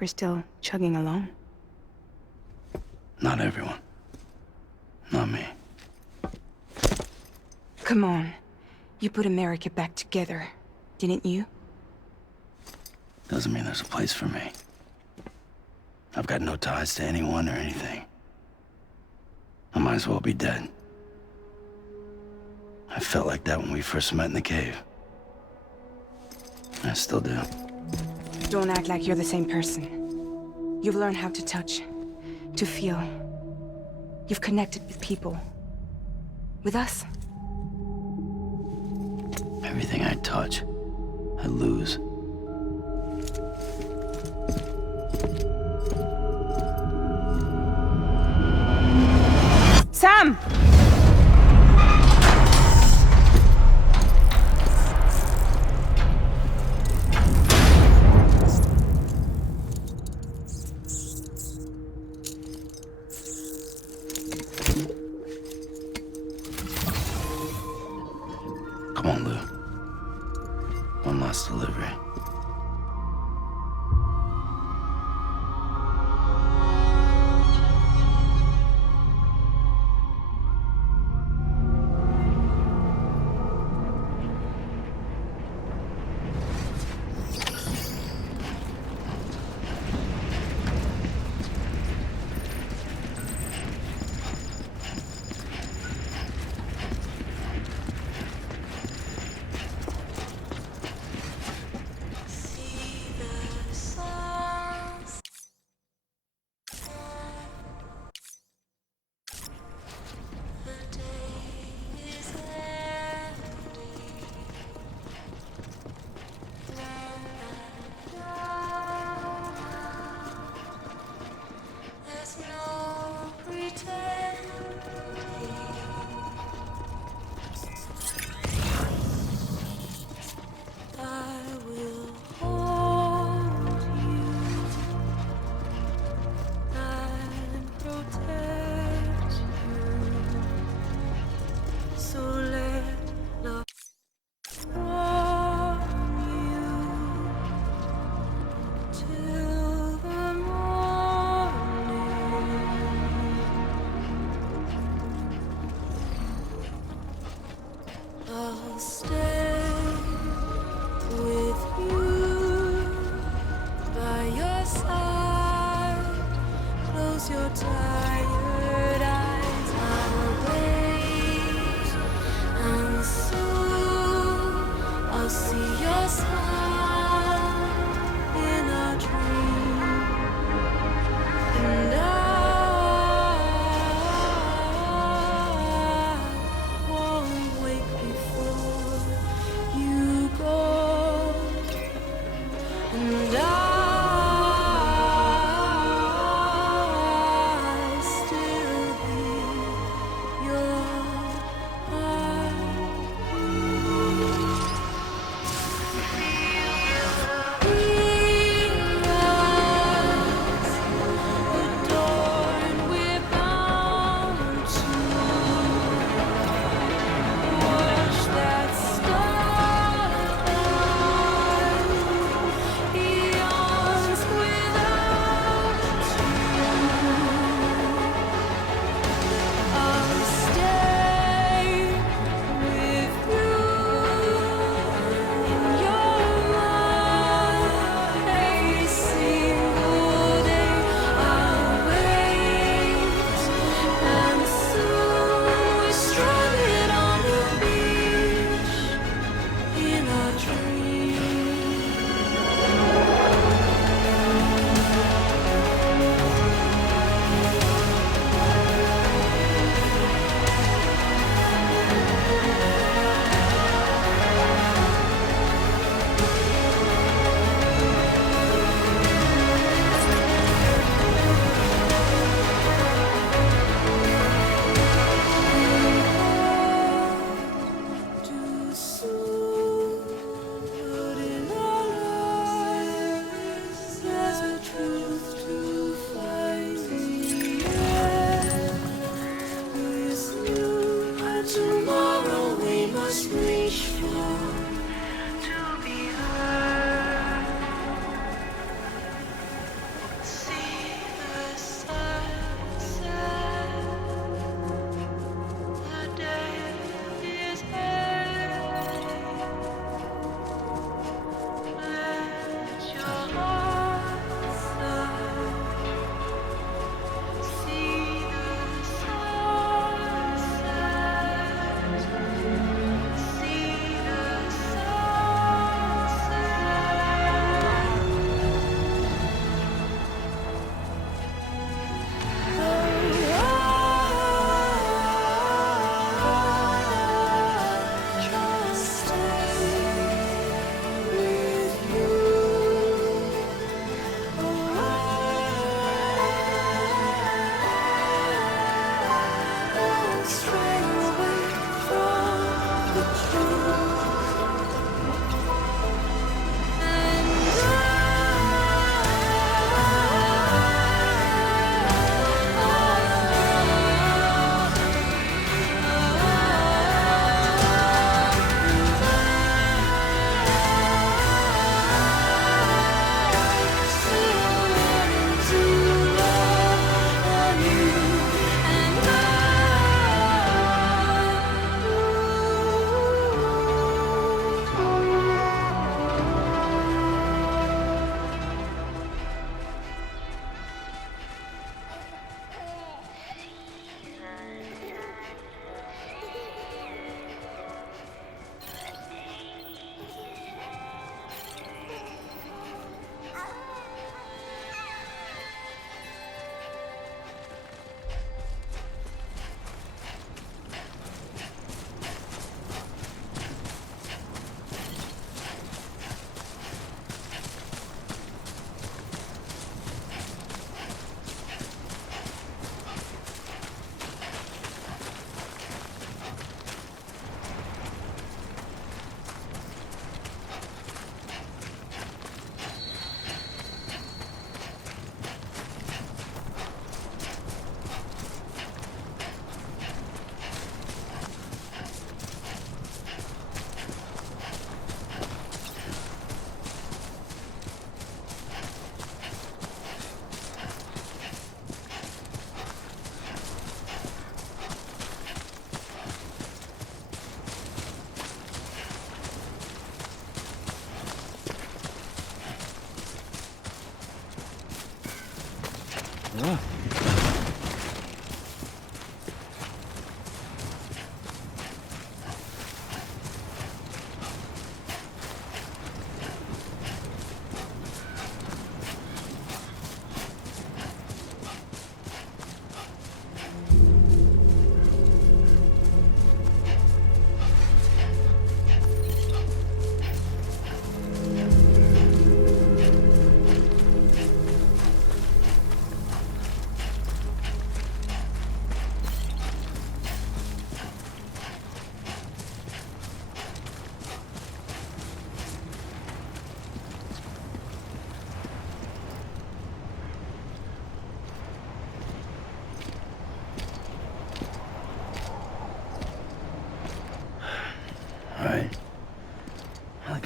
We're still chugging along. Not everyone. Not me. Come on. You put America back together, didn't you? Doesn't mean there's a place for me. I've got no ties to anyone or anything. I might as well be dead. I felt like that when we first met in the cave. I still do. Don't act like you're the same person. You've learned how to touch, to feel. You've connected with people. With us. Everything I touch, I lose. Sam! Come on, Lou. One last delivery.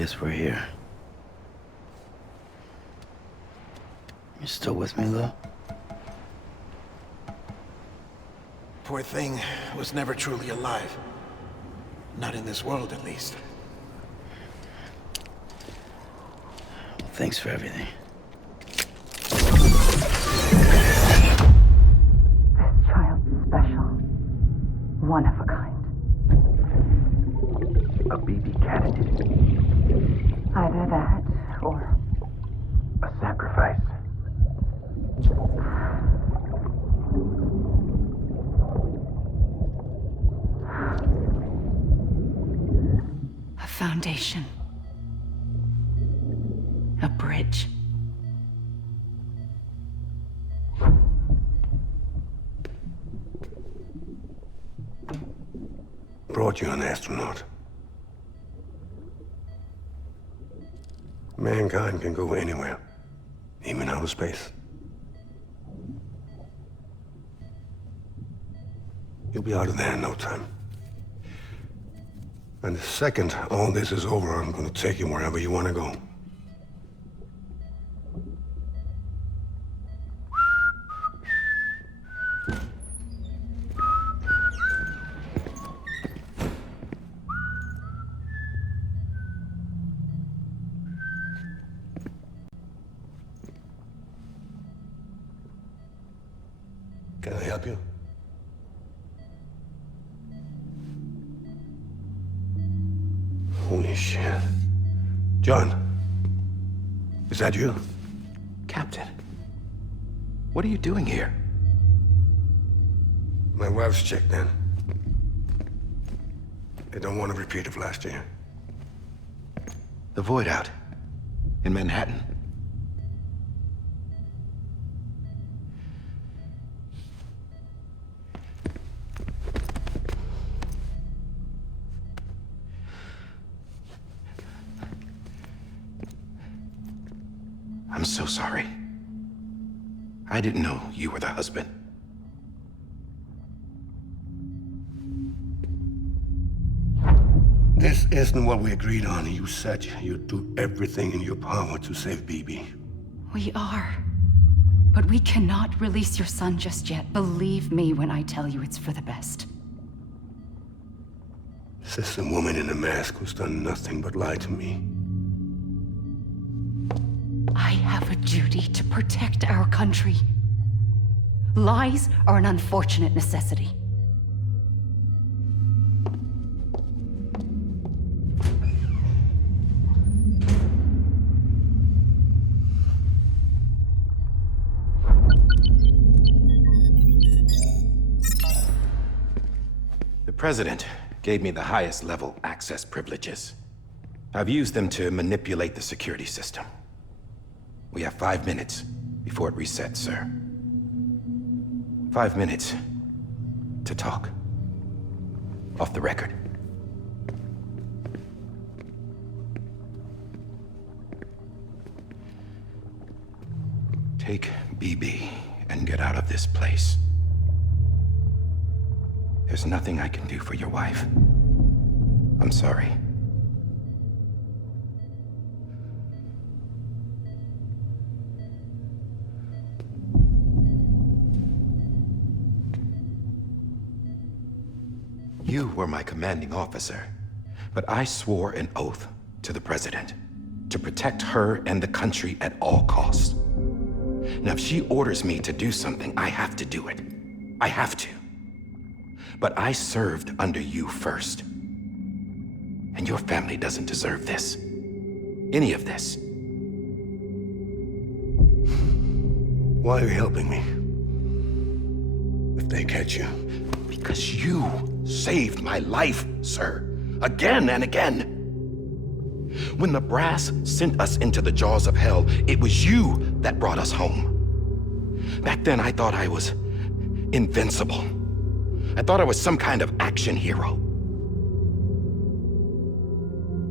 guess we're here. You still with me, though? Poor thing was never truly alive. Not in this world, at least. Well, thanks for everything. Child's special. One of a kind. A baby candidate. Either that, or a sacrifice. A foundation. A bridge. Brought you an astronaut. Mankind can go anywhere, even outer space. You'll be out of there in no time. And the second all this is over, I'm gonna take you wherever you wanna go. Can I help you? Holy shit. John, is that you? Captain, what are you doing here? My wife's checked in. They don't want a repeat of last year. The void out in Manhattan. I'm so sorry. I didn't know you were the husband. This isn't what we agreed on. You said you'd do everything in your power to save BB. We are. But we cannot release your son just yet. Believe me when I tell you it's for the best. This is a woman in a mask who's done nothing but lie to me. I have a duty to protect our country. Lies are an unfortunate necessity. The President gave me the highest level access privileges. I've used them to manipulate the security system. We have 5 minutes before it resets, sir. 5 minutes to talk. Off the record. Take BB and get out of this place. There's nothing I can do for your wife. I'm sorry. You were my commanding officer, but I swore an oath to the President to protect her and the country at all costs. Now, if she orders me to do something, I have to do it. I have to. But I served under you first. And your family doesn't deserve this. Any of this. Why are you helping me? If they catch you. Because you saved my life, sir. Again and again. When the brass sent us into the jaws of hell, it was you that brought us home. Back then, I thought I was invincible. I thought I was some kind of action hero.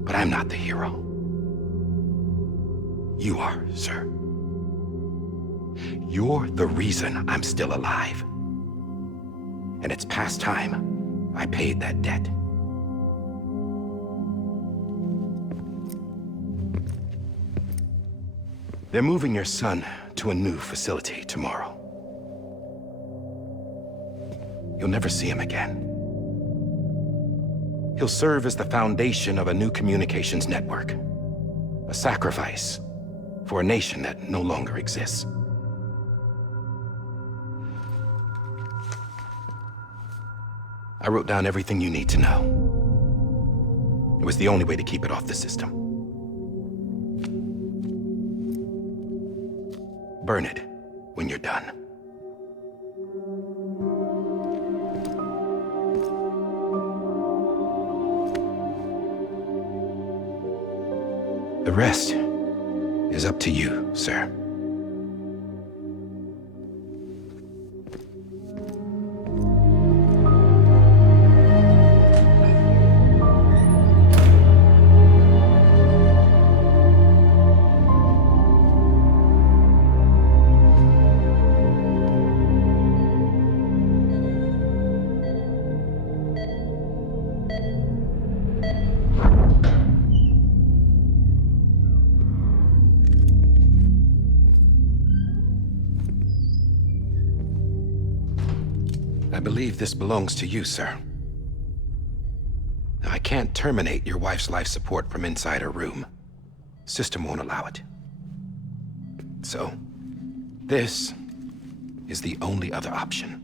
But I'm not the hero. You are, sir. You're the reason I'm still alive. And it's past time I paid that debt. They're moving your son to a new facility tomorrow. You'll never see him again. He'll serve as the foundation of a new communications network. A sacrifice for a nation that no longer exists. I wrote down everything you need to know. It was the only way to keep it off the system. Burn it when you're done. The rest is up to you, sir. I believe this belongs to you, sir. I can't terminate your wife's life support from inside her room. System won't allow it. So, this is the only other option.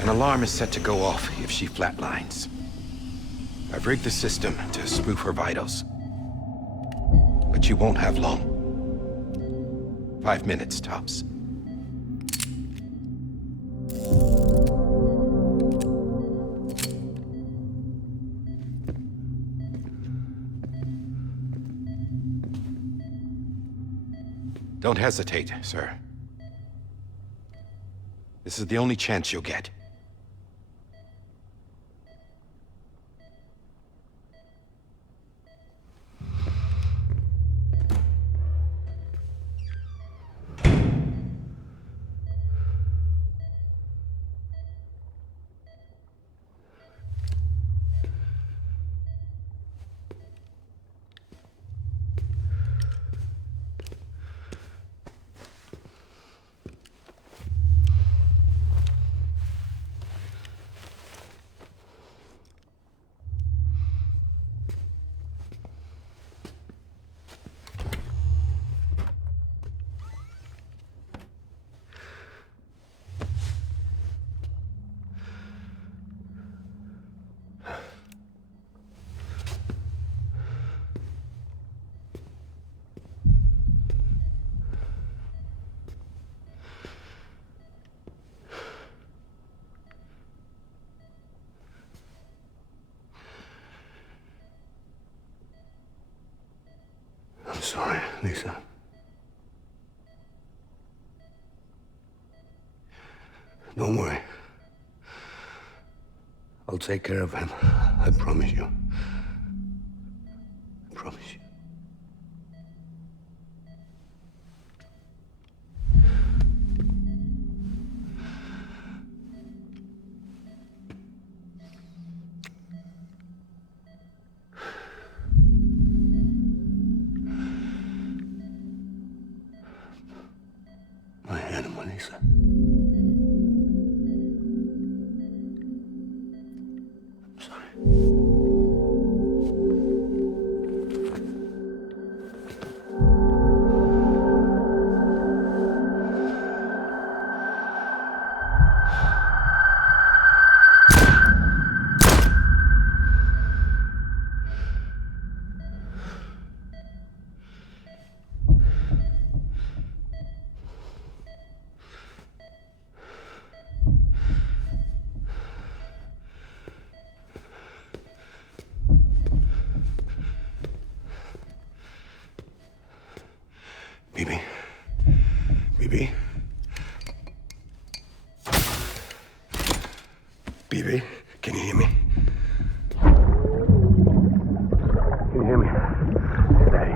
An alarm is set to go off if she flatlines. I've rigged the system to spoof her vitals. But you won't have long. 5 minutes, tops. Don't hesitate, sir. This is the only chance you'll get. I'm sorry, Lisa. Don't worry. I'll take care of him. I promise you. I promise you. My animal, Lisa. I'm sorry. Bibi. Bibi. Bibi, can you hear me? Can you hear me? Daddy.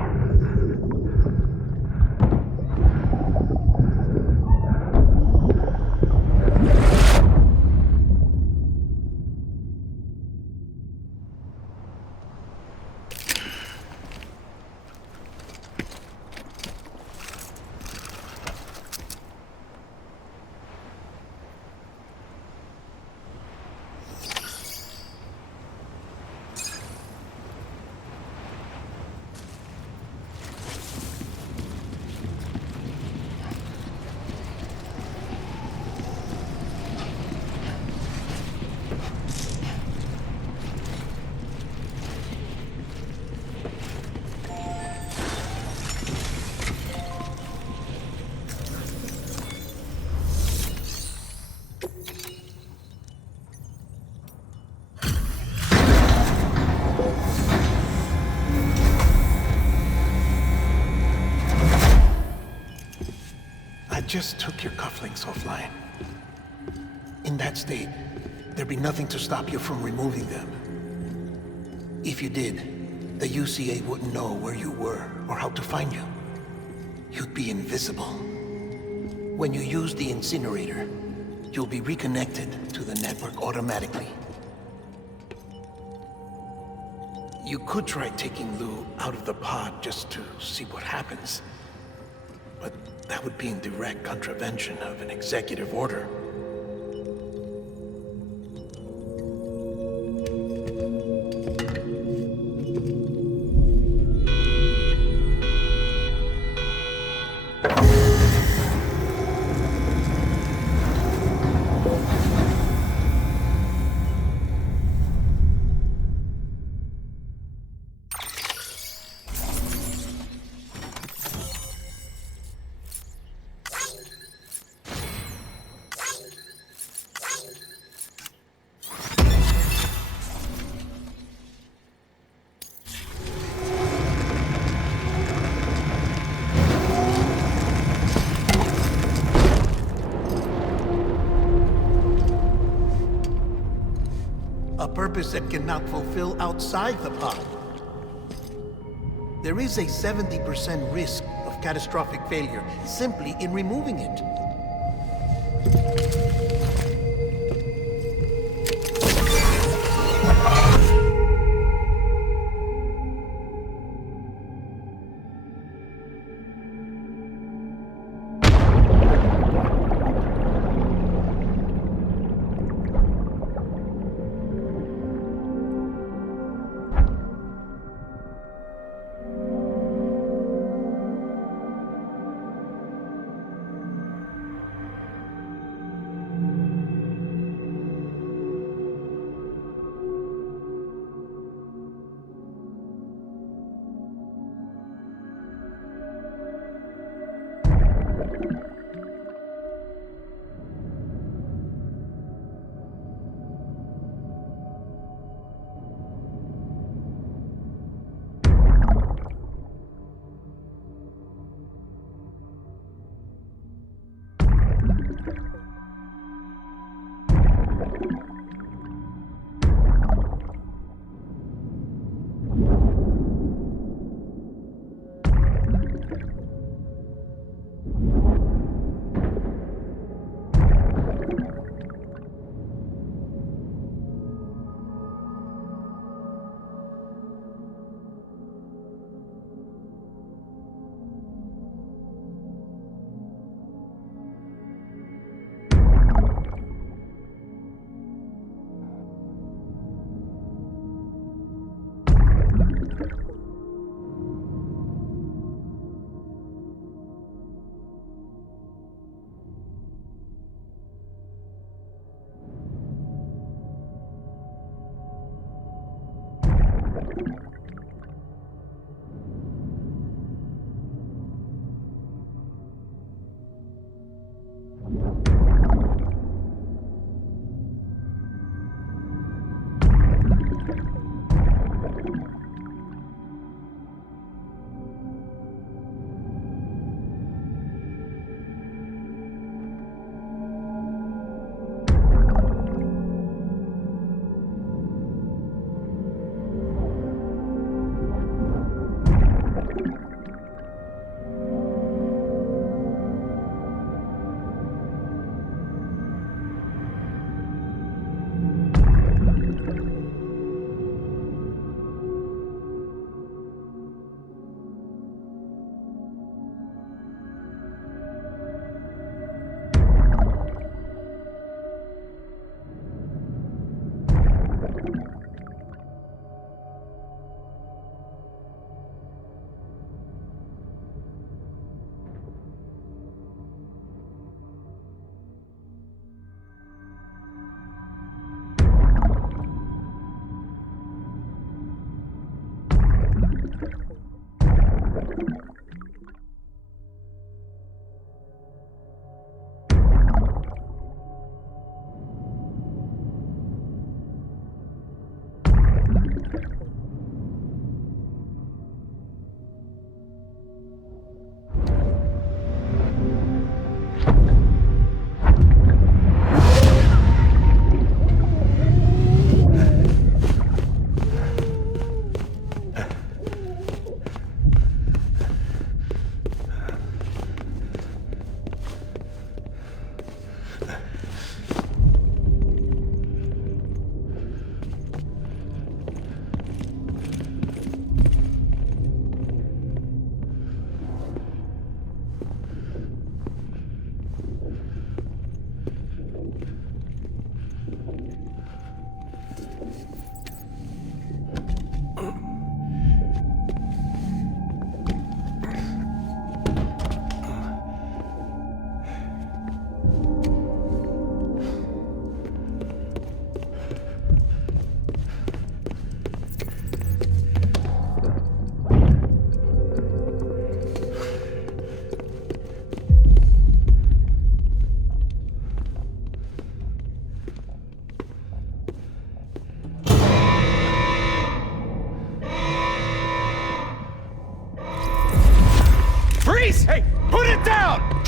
I just took your cufflinks offline. In that state, there'd be nothing to stop you from removing them. If you did, the UCA wouldn't know where you were or how to find you. You'd be invisible. When you use the incinerator, you'll be reconnected to the network automatically. You could try taking Lou out of the pod just to see what happens. But that would be in direct contravention of an executive order. A purpose that cannot fulfill outside the pod. There is a 70% risk of catastrophic failure simply in removing it.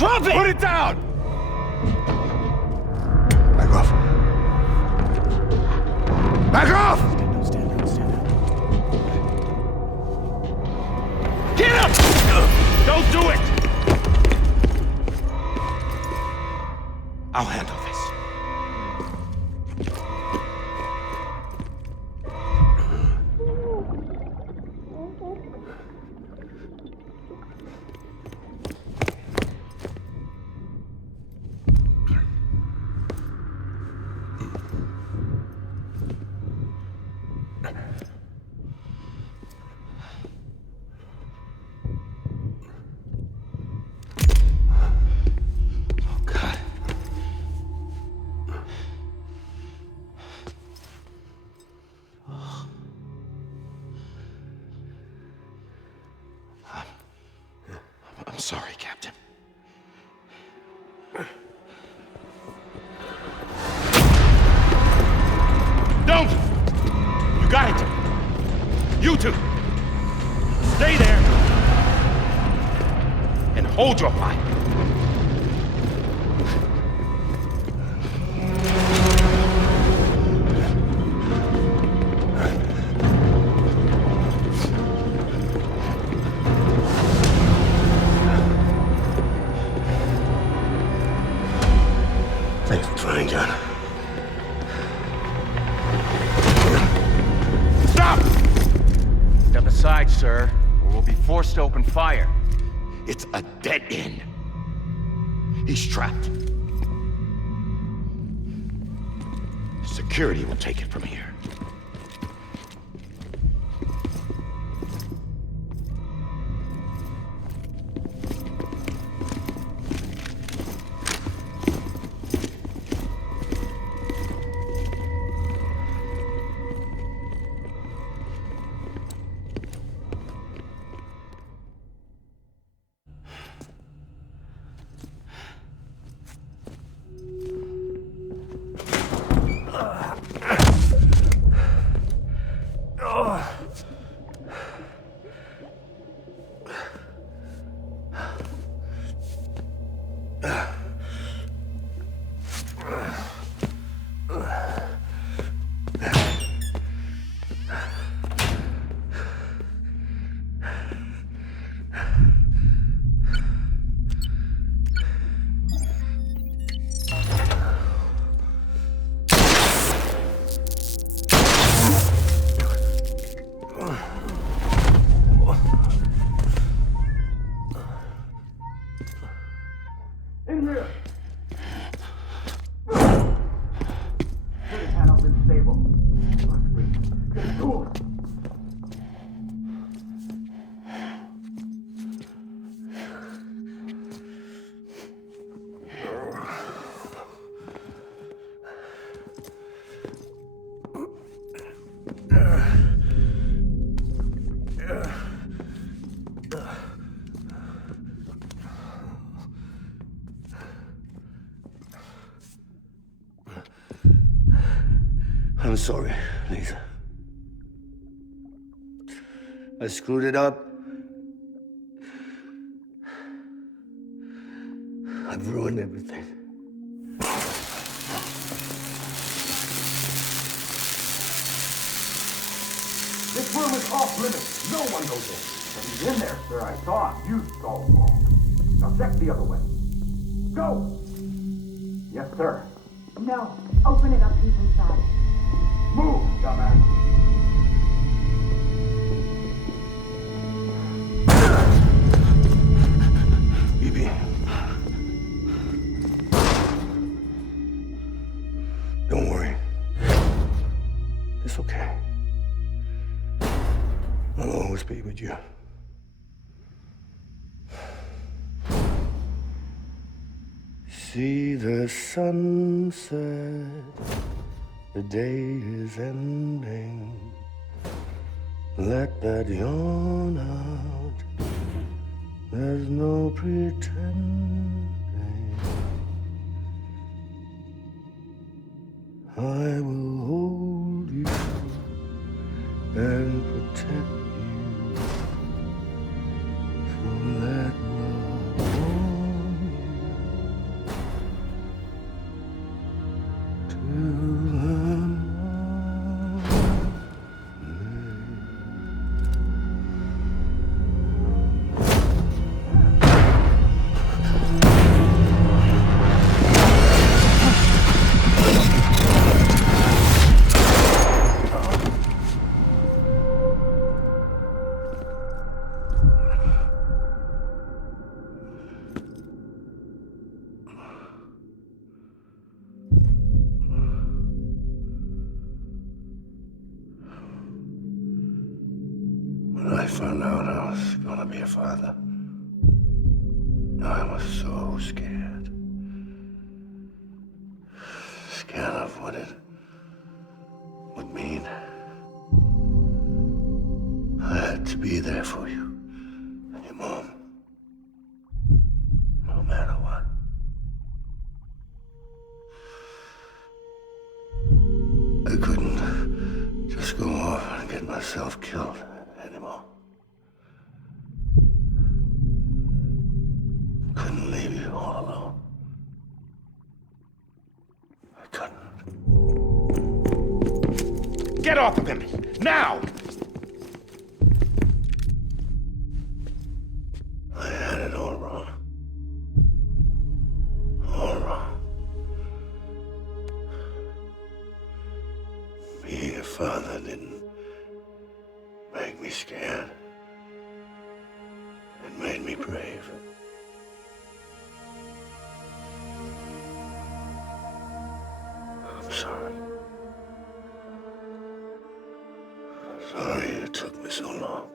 Drop it! Put it down! Back off. Back off! Stand down. Get up! Don't do it! I'll handle this. I'm sorry, Captain. Don't! You got it! You two! Stay there! And hold your fire! Thanks for trying, John. Stop! Step aside, sir, or we'll be forced to open fire. It's a dead end. He's trapped. Security will take it from here. I'm sorry, Lisa. I screwed it up. I've ruined everything. This room is off limits. No one goes in. But he's in there, sir. I saw him. You saw him wrong. Now check the other way. Go! Yes, sir. No. Open it up. He's inside. Move, dumbass. Bibi. Don't worry. It's okay. I'll always be with you. See the sunset, the day is ending. Let that yawn out, there's no pretending. I will hold you and protect you. So let love warm you. found out I was gonna be a father, I was so scared. Scared of what it would mean. I had to be there for you and your mom, no matter what. I couldn't just go off and get myself killed anymore. Couldn't leave you all alone. I couldn't. Get off of him! Now! I had it all wrong. All wrong. Being a father didn't make me scared. It made me brave. I'm sorry. Sorry it took me so long.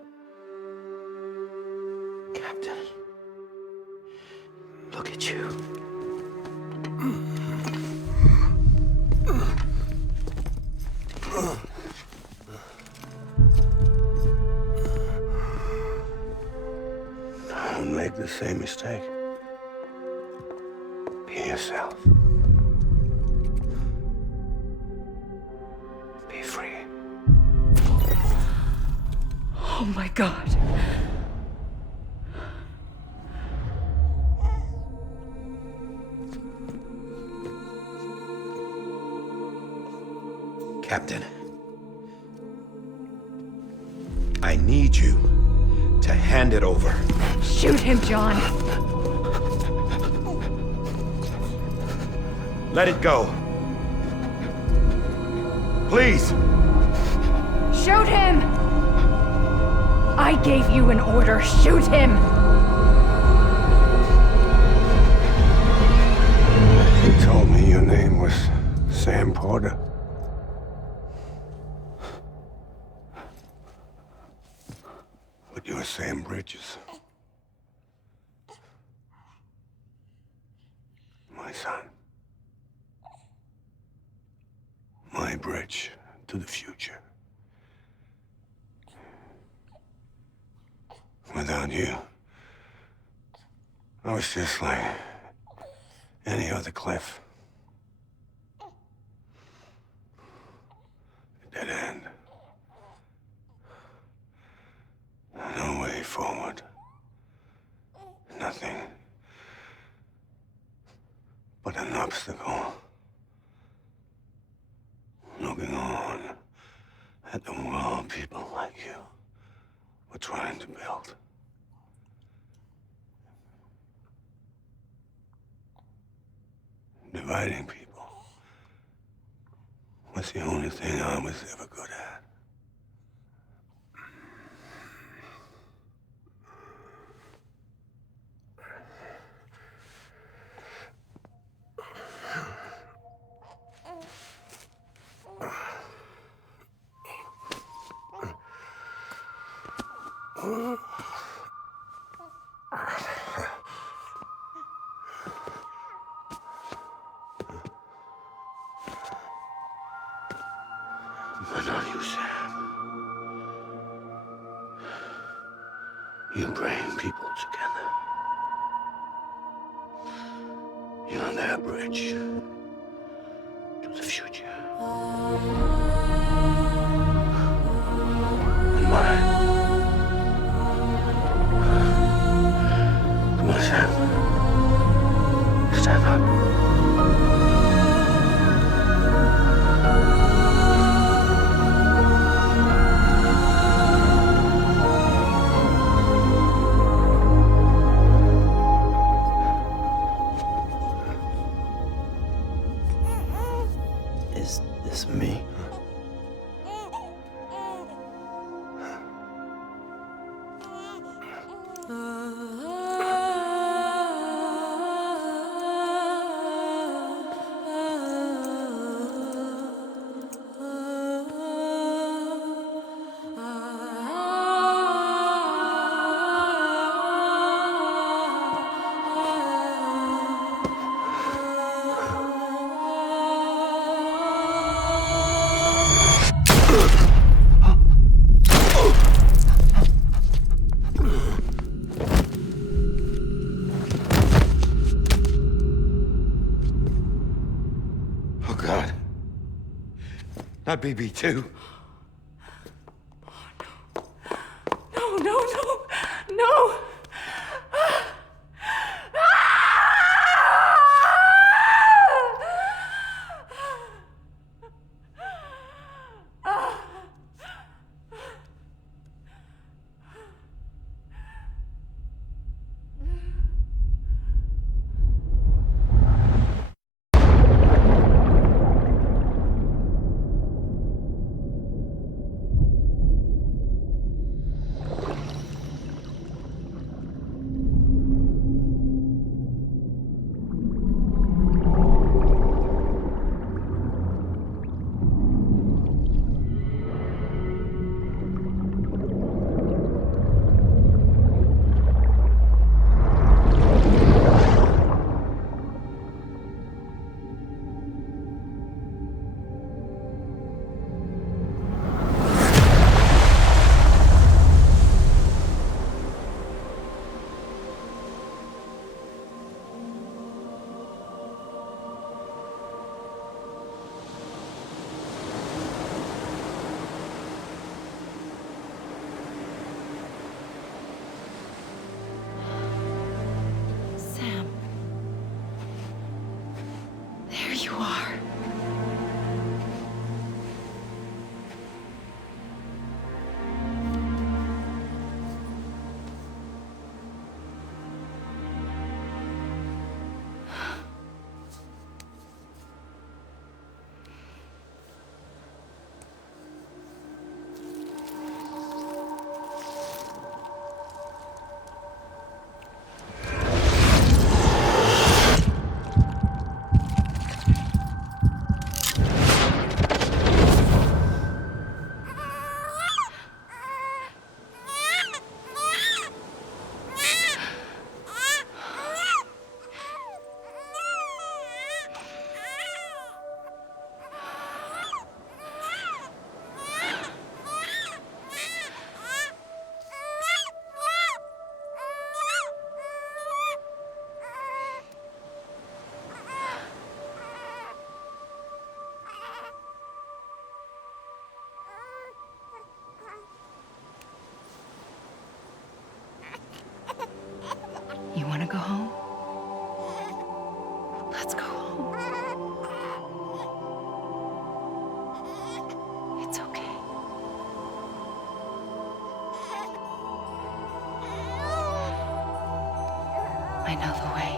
Captain, look at you. Don't make the same mistake. Be yourself. Be free. Oh my God. Captain, I need you to hand it over. Shoot him, John. Let it go. Please. Shoot him! I gave you an order. Shoot him! You told me your name was Sam Porter. But you're Sam Bridges. My son. My bridge to the future. Without you, I was just like any other Cliff. A dead end. No way forward. Nothing but an obstacle. Looking on at the world people like you were trying to build. Dividing people was the only thing I was ever good at. But not you, Sam. You bring people together. You're their bridge to the future. And mine. Come on, Sam. Stand up. my BB too. No, no, no, no! Sam. There you are. You want to go home? Let's go home. It's okay. I know the way.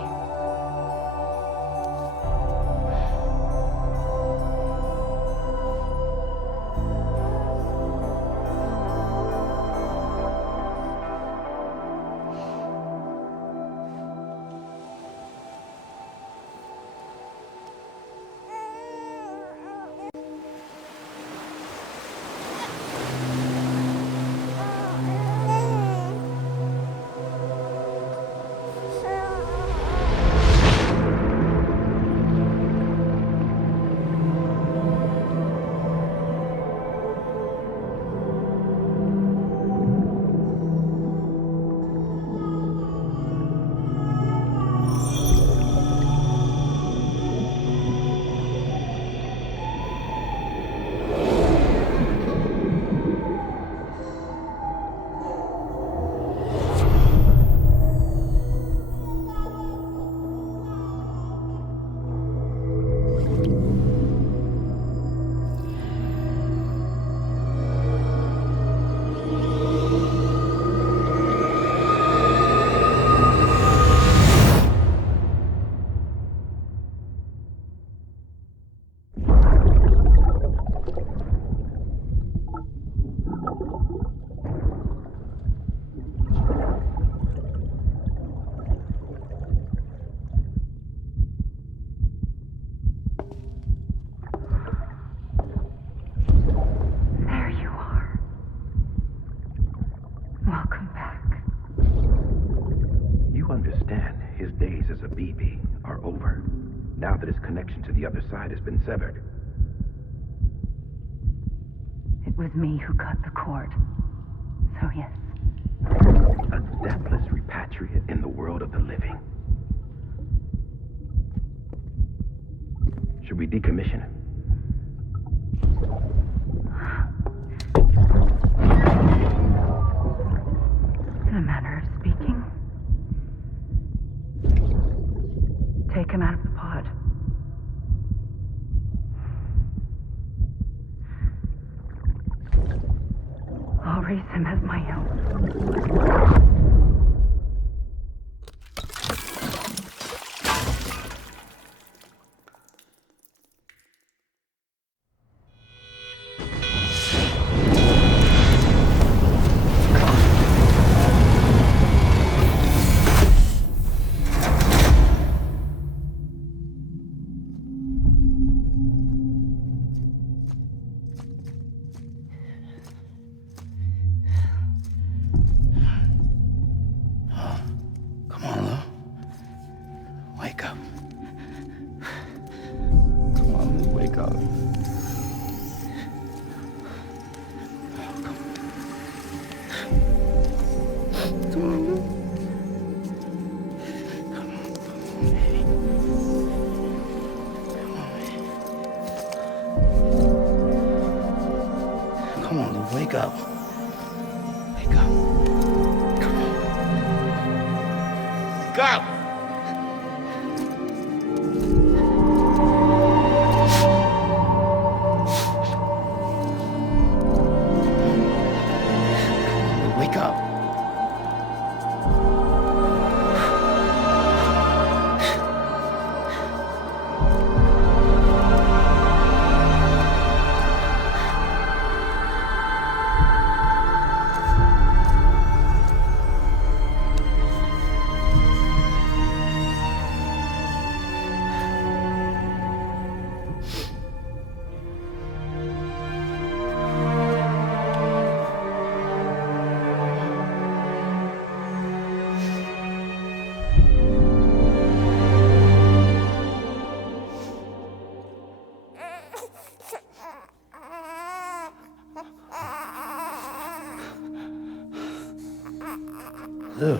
connection to the other side has been severed. It was me who cut the cord. So yes. A deathless repatriate in the world of the living. Should we decommission him? I'll raise him as my own. Come on, Lou, wake up. Wake up. Come on. Wake up! Wake up. Lou.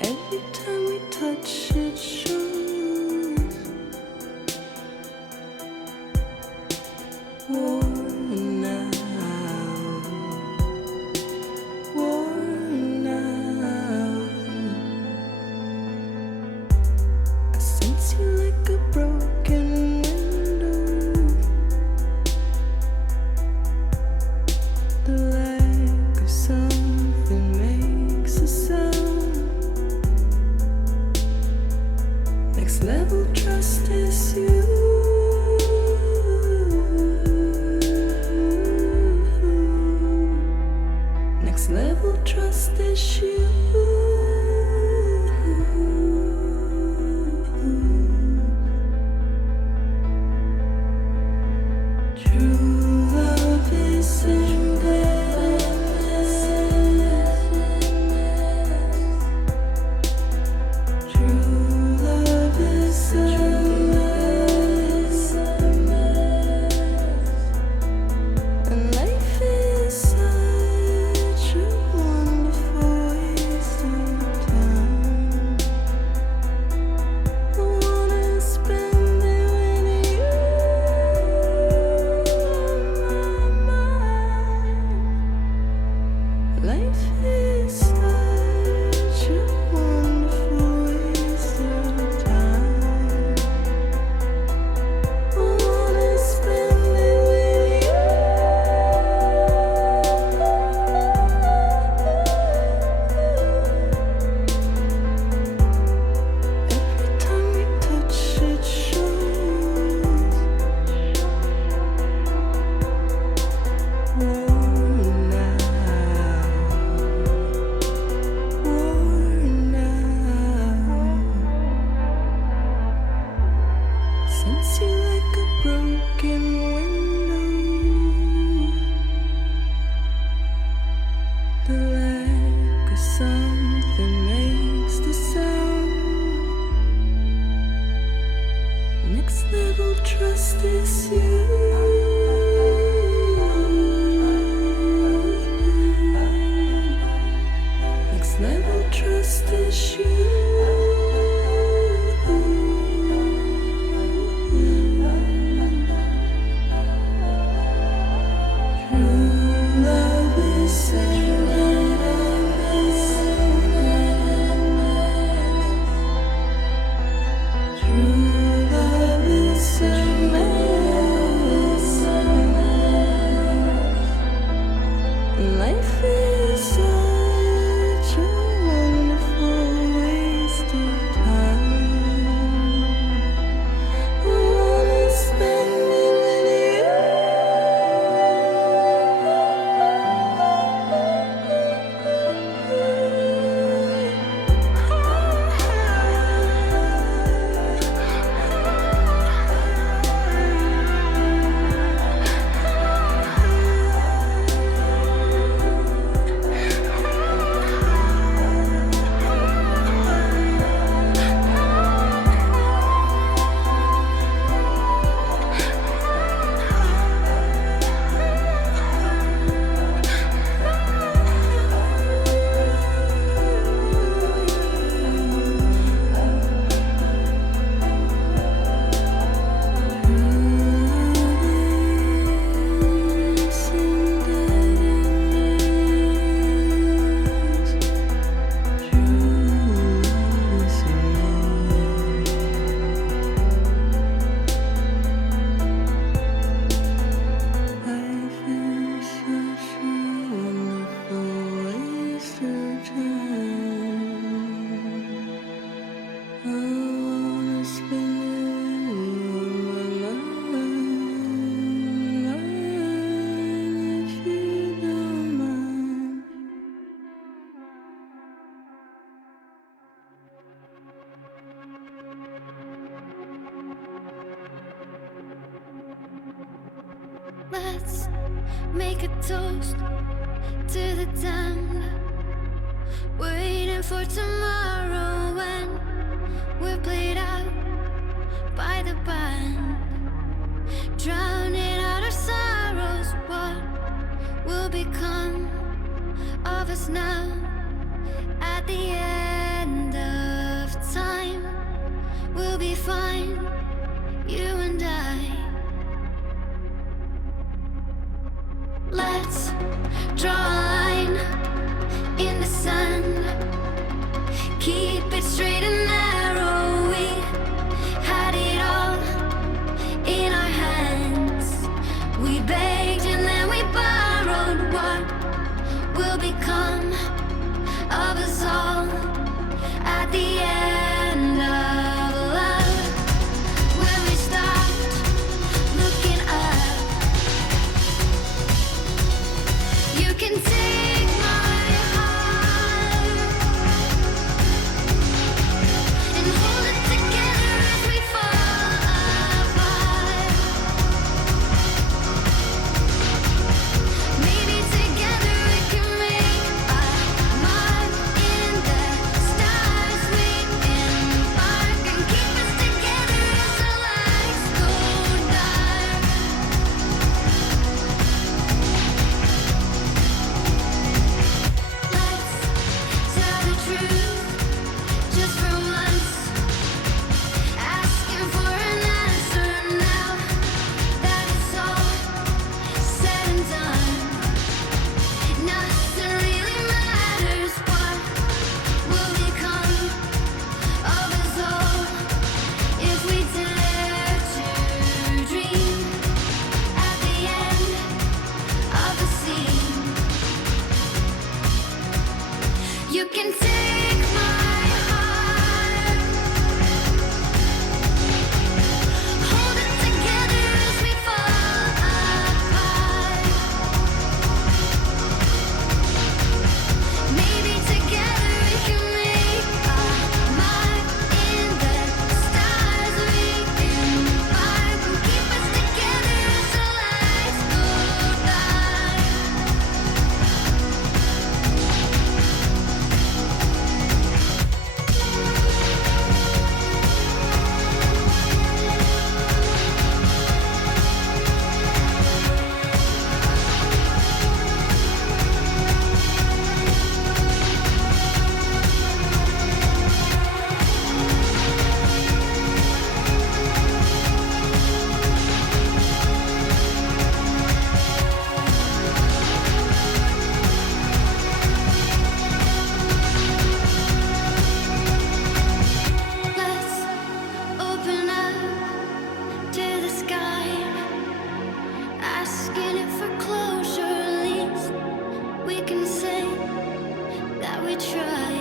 Every time we touch it shows. Worn out, worn out. I sense you like a broken window. The lack of something makes a sound. Next level trust is you. Next level trust is you. True love is in True love is a mess, and life is such a wonderful way. never trust issue. Let's make a toast to the damned, waiting for tomorrow when we're played out by the band, drowning out our sorrows. What will become of us now at the end of time? We'll be fine, you and I. Let's draw a line in the sand, keep it straight and narrow. We had it all in our hands. We begged and then we borrowed. What will become of us all at the end of love? When we stopped looking up, you can take my heart and hold it together as we fall apart. Maybe together we can make a mark in the stars. We embark and keep us together as our lights go dark. Let's tell the truth just for once, asking for an answer now that it's all said and done. Nothing really matters. What will become of us all if we dare to dream at the end of the scene? You can take my heart, hold it together as we fall apart. Maybe together we can make a mark in the stars. We embark and keep us together as the lights go dark. try,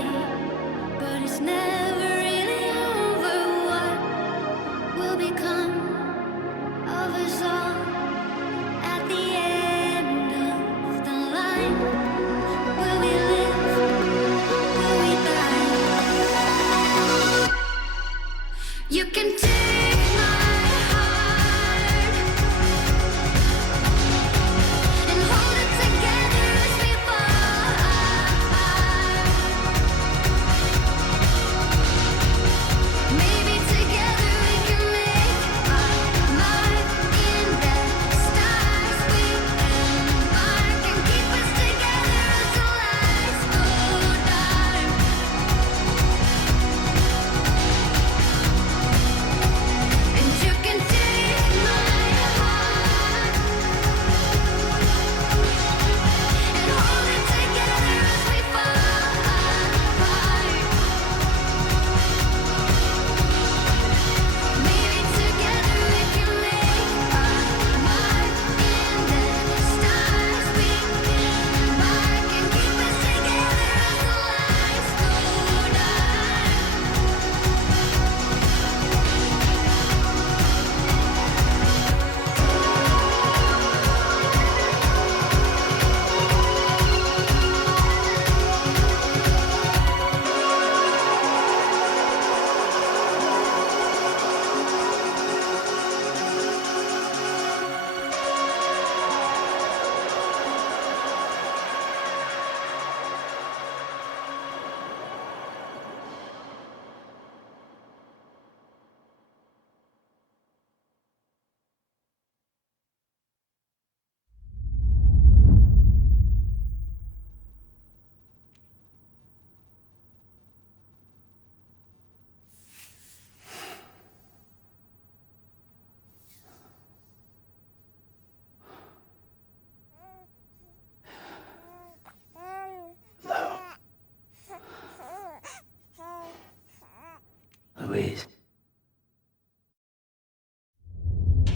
but it's never really over. What will become of us all at the end of the line? Will we live? Will we die? You can take my heart and hold it together as we fall apart. Maybe together we can make our mark in the stars. We embark and keep us together as the lights go dark. And you can take my heart and hold it together as we fall apart. Maybe together we can make our mark in the stars. We embark and keep us together as the lights go dark. Louise.